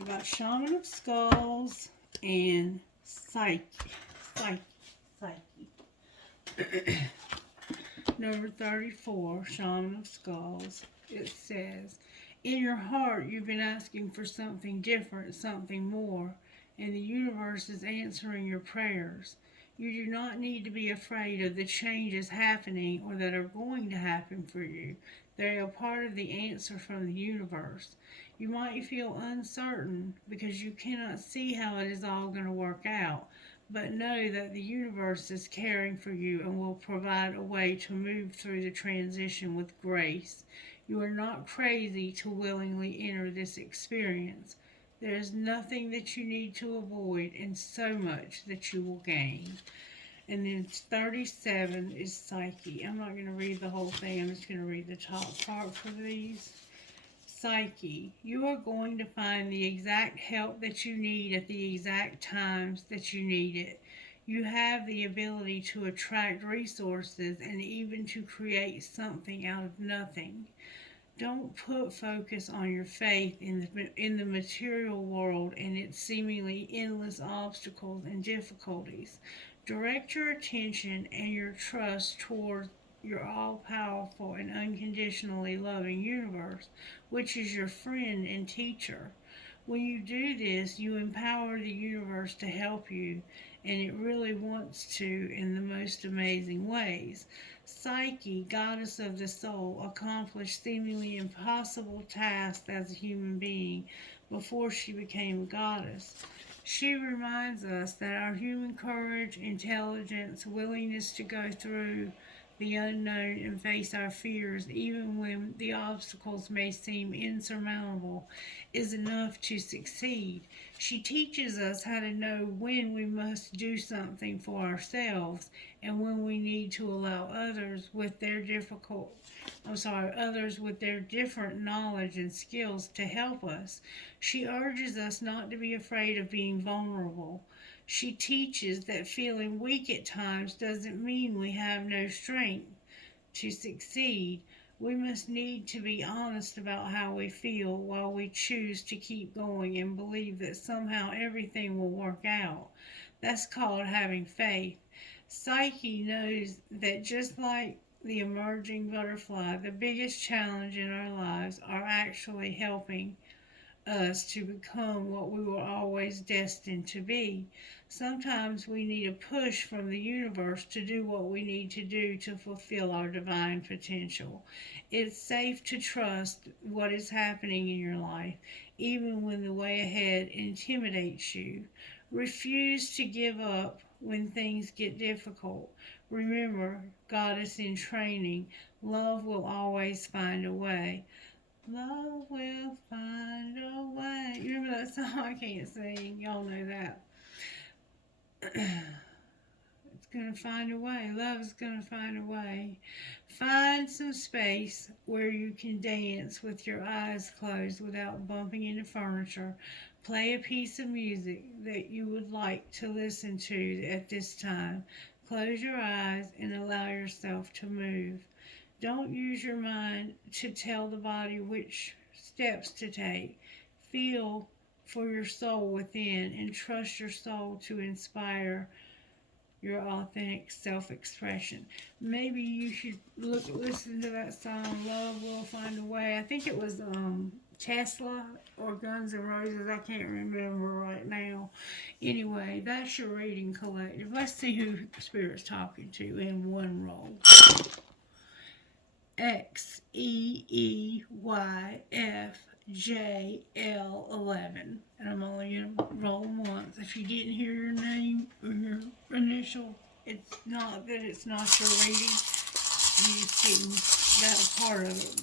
I got Shaman of Skulls and Psyche, psyche, psyche. Number 34, Shaman of Skulls. It says, in your heart, you've been asking for something different, something more, and the universe is answering your prayers. You do not need to be afraid of the changes happening or that are going to happen for you. They are part of the answer from the universe. You might feel uncertain because you cannot see how it is all going to work out, but know that the universe is caring for you and will provide a way to move through the transition with grace. You are not crazy to willingly enter this experience. There is nothing that you need to avoid and so much that you will gain. And then 37 is Psyche. I'm not going to read the whole thing. I'm just going to read the top part for these. Psyche, you are going to find the exact help that you need at the exact times that you need it. You have the ability to attract resources and even to create something out of nothing. Don't put focus on your faith in the material world and its seemingly endless obstacles and difficulties. Direct your attention and your trust toward your all powerful and unconditionally loving universe, which is your friend and teacher. When you do this, you empower the universe to help you, and it really wants to in the most amazing ways. Psyche, goddess of the soul, accomplished seemingly impossible tasks as a human being before she became a goddess. She reminds us that our human courage, intelligence, willingness to go through the unknown and face our fears, even when the obstacles may seem insurmountable, is enough to succeed. She teaches us how to know when we must do something for ourselves and when we need to allow others with their different knowledge and skills to help us. She urges us not to be afraid of being vulnerable. She teaches that feeling weak at times doesn't mean we have no strength to succeed. We must need to be honest about how we feel while we choose to keep going and believe that somehow everything will work out. That's called having faith. Psyche knows that just like the emerging butterfly, the biggest challenge in our lives are actually helping us to become what we were always destined to be. Sometimes we need a push from the universe to do what we need to do to fulfill our divine potential. It's safe to trust what is happening in your life, even when the way ahead intimidates you. Refuse to give up when things get difficult. Remember, God is in training. Love will always find a way. Love will find a way. You remember that song? I can't sing. Y'all know that. It's gonna find a way. Love's gonna find a way. Find some space where you can dance with your eyes closed without bumping into furniture. Play a piece of music that you would like to listen to at this time. Close your eyes and allow yourself to move. Don't use your mind to tell the body which steps to take. Feel for your soul within and trust your soul to inspire your authentic self-expression. Maybe you should listen to that song, Love Will Find a Way. I think it was Tesla or Guns N' Roses. I can't remember right now. Anyway, that's your reading collective. Let's see who Spirit's talking to in one roll. XEEYFJL11. And I'm only going to roll once. If you didn't hear your name or your initial, it's not that it's not your reading. You just didn't, that part of it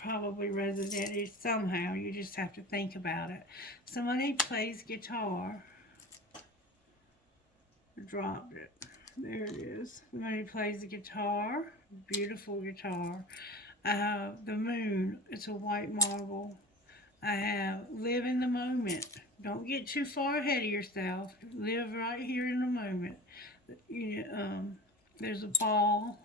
probably resonated somehow. You just have to think about it. Somebody plays guitar. I dropped it. There it is. Somebody plays the guitar. Beautiful guitar. I have the moon. It's a white marble. I have live in the moment. Don't get too far ahead of yourself. Live right here in the moment. There's a ball.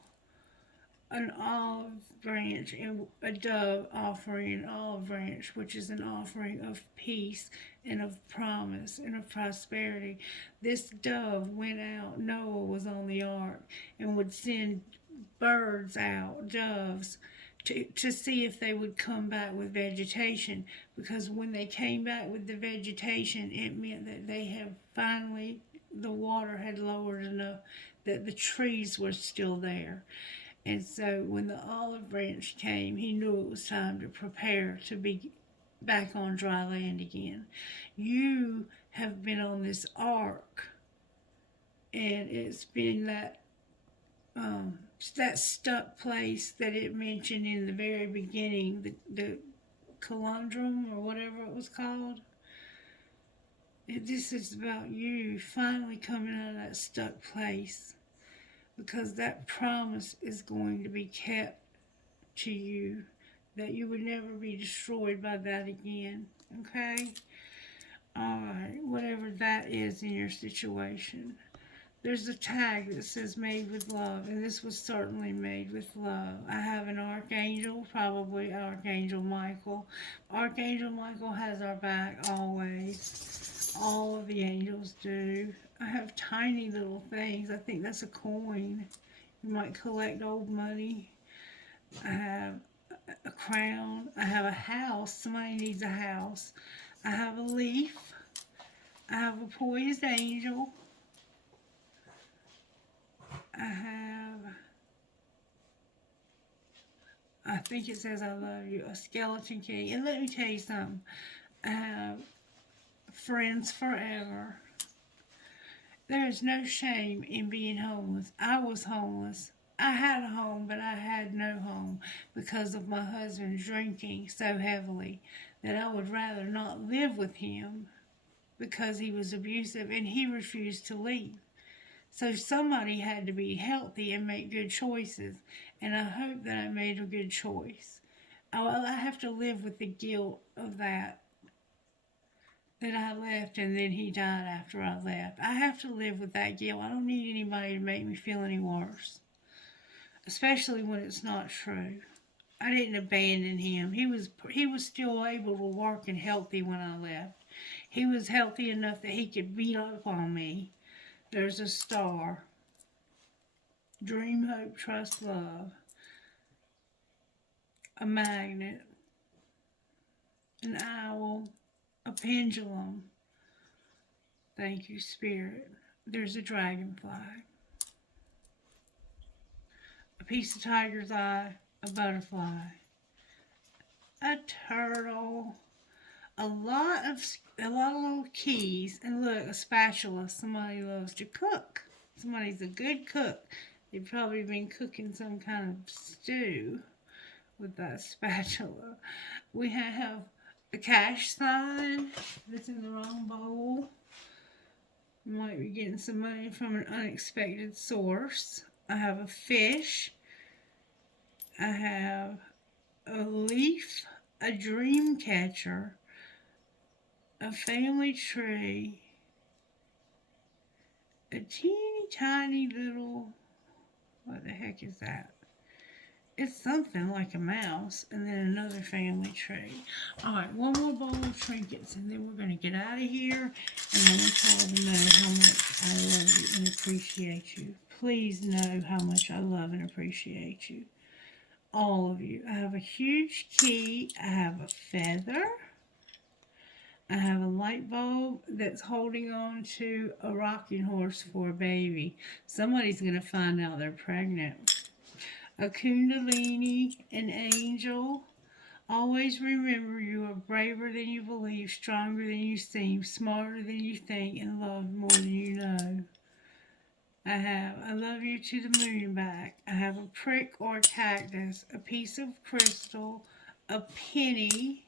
an olive branch and a dove offering an olive branch, which is an offering of peace and of promise and of prosperity. This dove went out, Noah was on the ark, and would send birds out, doves, to see if they would come back with vegetation, because when they came back with the vegetation, it meant that they have finally, the water had lowered enough that the trees were still there. And so when the olive branch came, he knew it was time to prepare to be back on dry land again. You have been on this ark, and it's been that stuck place that it mentioned in the very beginning, the conundrum or whatever it was called. This is about you finally coming out of that stuck place, because that promise is going to be kept to you, that you would never be destroyed by that again. Okay? Alright, whatever that is in your situation. There's a tag that says made with love, and this was certainly made with love. I have an archangel, probably Archangel Michael. Archangel Michael has our back always. All of the angels do. I have tiny little things. I think that's a coin. You might collect old money. I have a crown. I have a house. Somebody needs a house. I have a leaf. I have a poised angel. I think it says I love you, a skeleton key. And let me tell you something. I have friends forever. There is no shame in being homeless. I was homeless. I had a home, but I had no home because of my husband drinking so heavily that I would rather not live with him because he was abusive and he refused to leave. So somebody had to be healthy and make good choices, and I hope that I made a good choice. Oh, I have to live with the guilt of that I left and then he died after I left. I have to live with that guilt. I don't need anybody to make me feel any worse, especially when it's not true. I didn't abandon him. He was still able to work and healthy when I left. He was healthy enough that he could beat up on me. There's a star. Dream, hope, trust, love. A magnet. An owl. A pendulum. Thank you, Spirit. There's a dragonfly. A piece of tiger's eye. A butterfly. A turtle. A lot of little keys. And look, a spatula. Somebody loves to cook. Somebody's a good cook. They've probably been cooking some kind of stew with that spatula. We have a cash sign that's in the wrong bowl. You might be getting some money from an unexpected source. I have a fish. I have a leaf, a dream catcher, a family tree, a teeny tiny little, what the heck is that? It's something like a mouse, and then another family tree. Alright, one more bowl of trinkets, and then we're going to get out of here, and I want y'all to know how much I love you and appreciate you. Please know how much I love and appreciate you. All of you. I have a huge key. I have a feather. I have a light bulb that's holding on to a rocking horse for a baby. Somebody's going to find out they're pregnant. A kundalini, an angel. Always remember you are braver than you believe, stronger than you seem, smarter than you think, and loved more than you know. I love you to the moon and back. I have a prick or a cactus, a piece of crystal, a penny,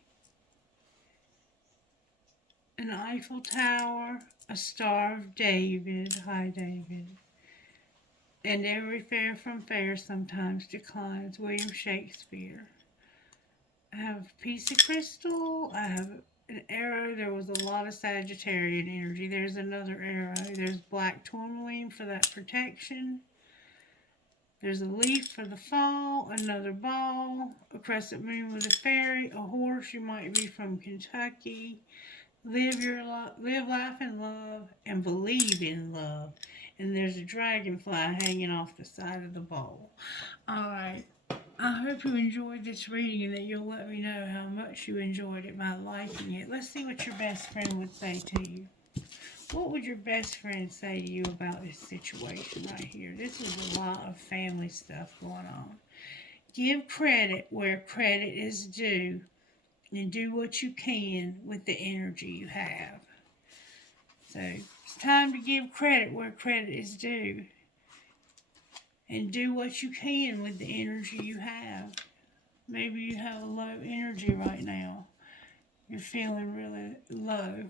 an Eiffel Tower, a Star of David. Hi, David. And every fair from fair sometimes declines. William Shakespeare. I have a piece of crystal. I have an arrow. There was a lot of Sagittarian energy. There's another arrow. There's black tourmaline for that protection. There's a leaf for the fall, another ball, a crescent moon with a fairy, a horse. You might be from Kentucky. Live life in love, and believe in love. And there's a dragonfly hanging off the side of the bowl. All right. I hope you enjoyed this reading and that you'll let me know how much you enjoyed it by liking it. Let's see what your best friend would say to you. What would your best friend say to you about this situation right here? This is a lot of family stuff going on. Give credit where credit is due and do what you can with the energy you have. So it's time to give credit where credit is due and do what you can with the energy you have. Maybe you have a low energy right now. You're feeling really low.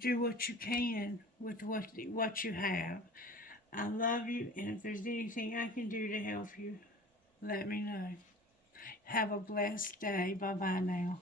Do what you can with what you have. I love you, and if there's anything I can do to help you, let me know. Have a blessed day. Bye bye now.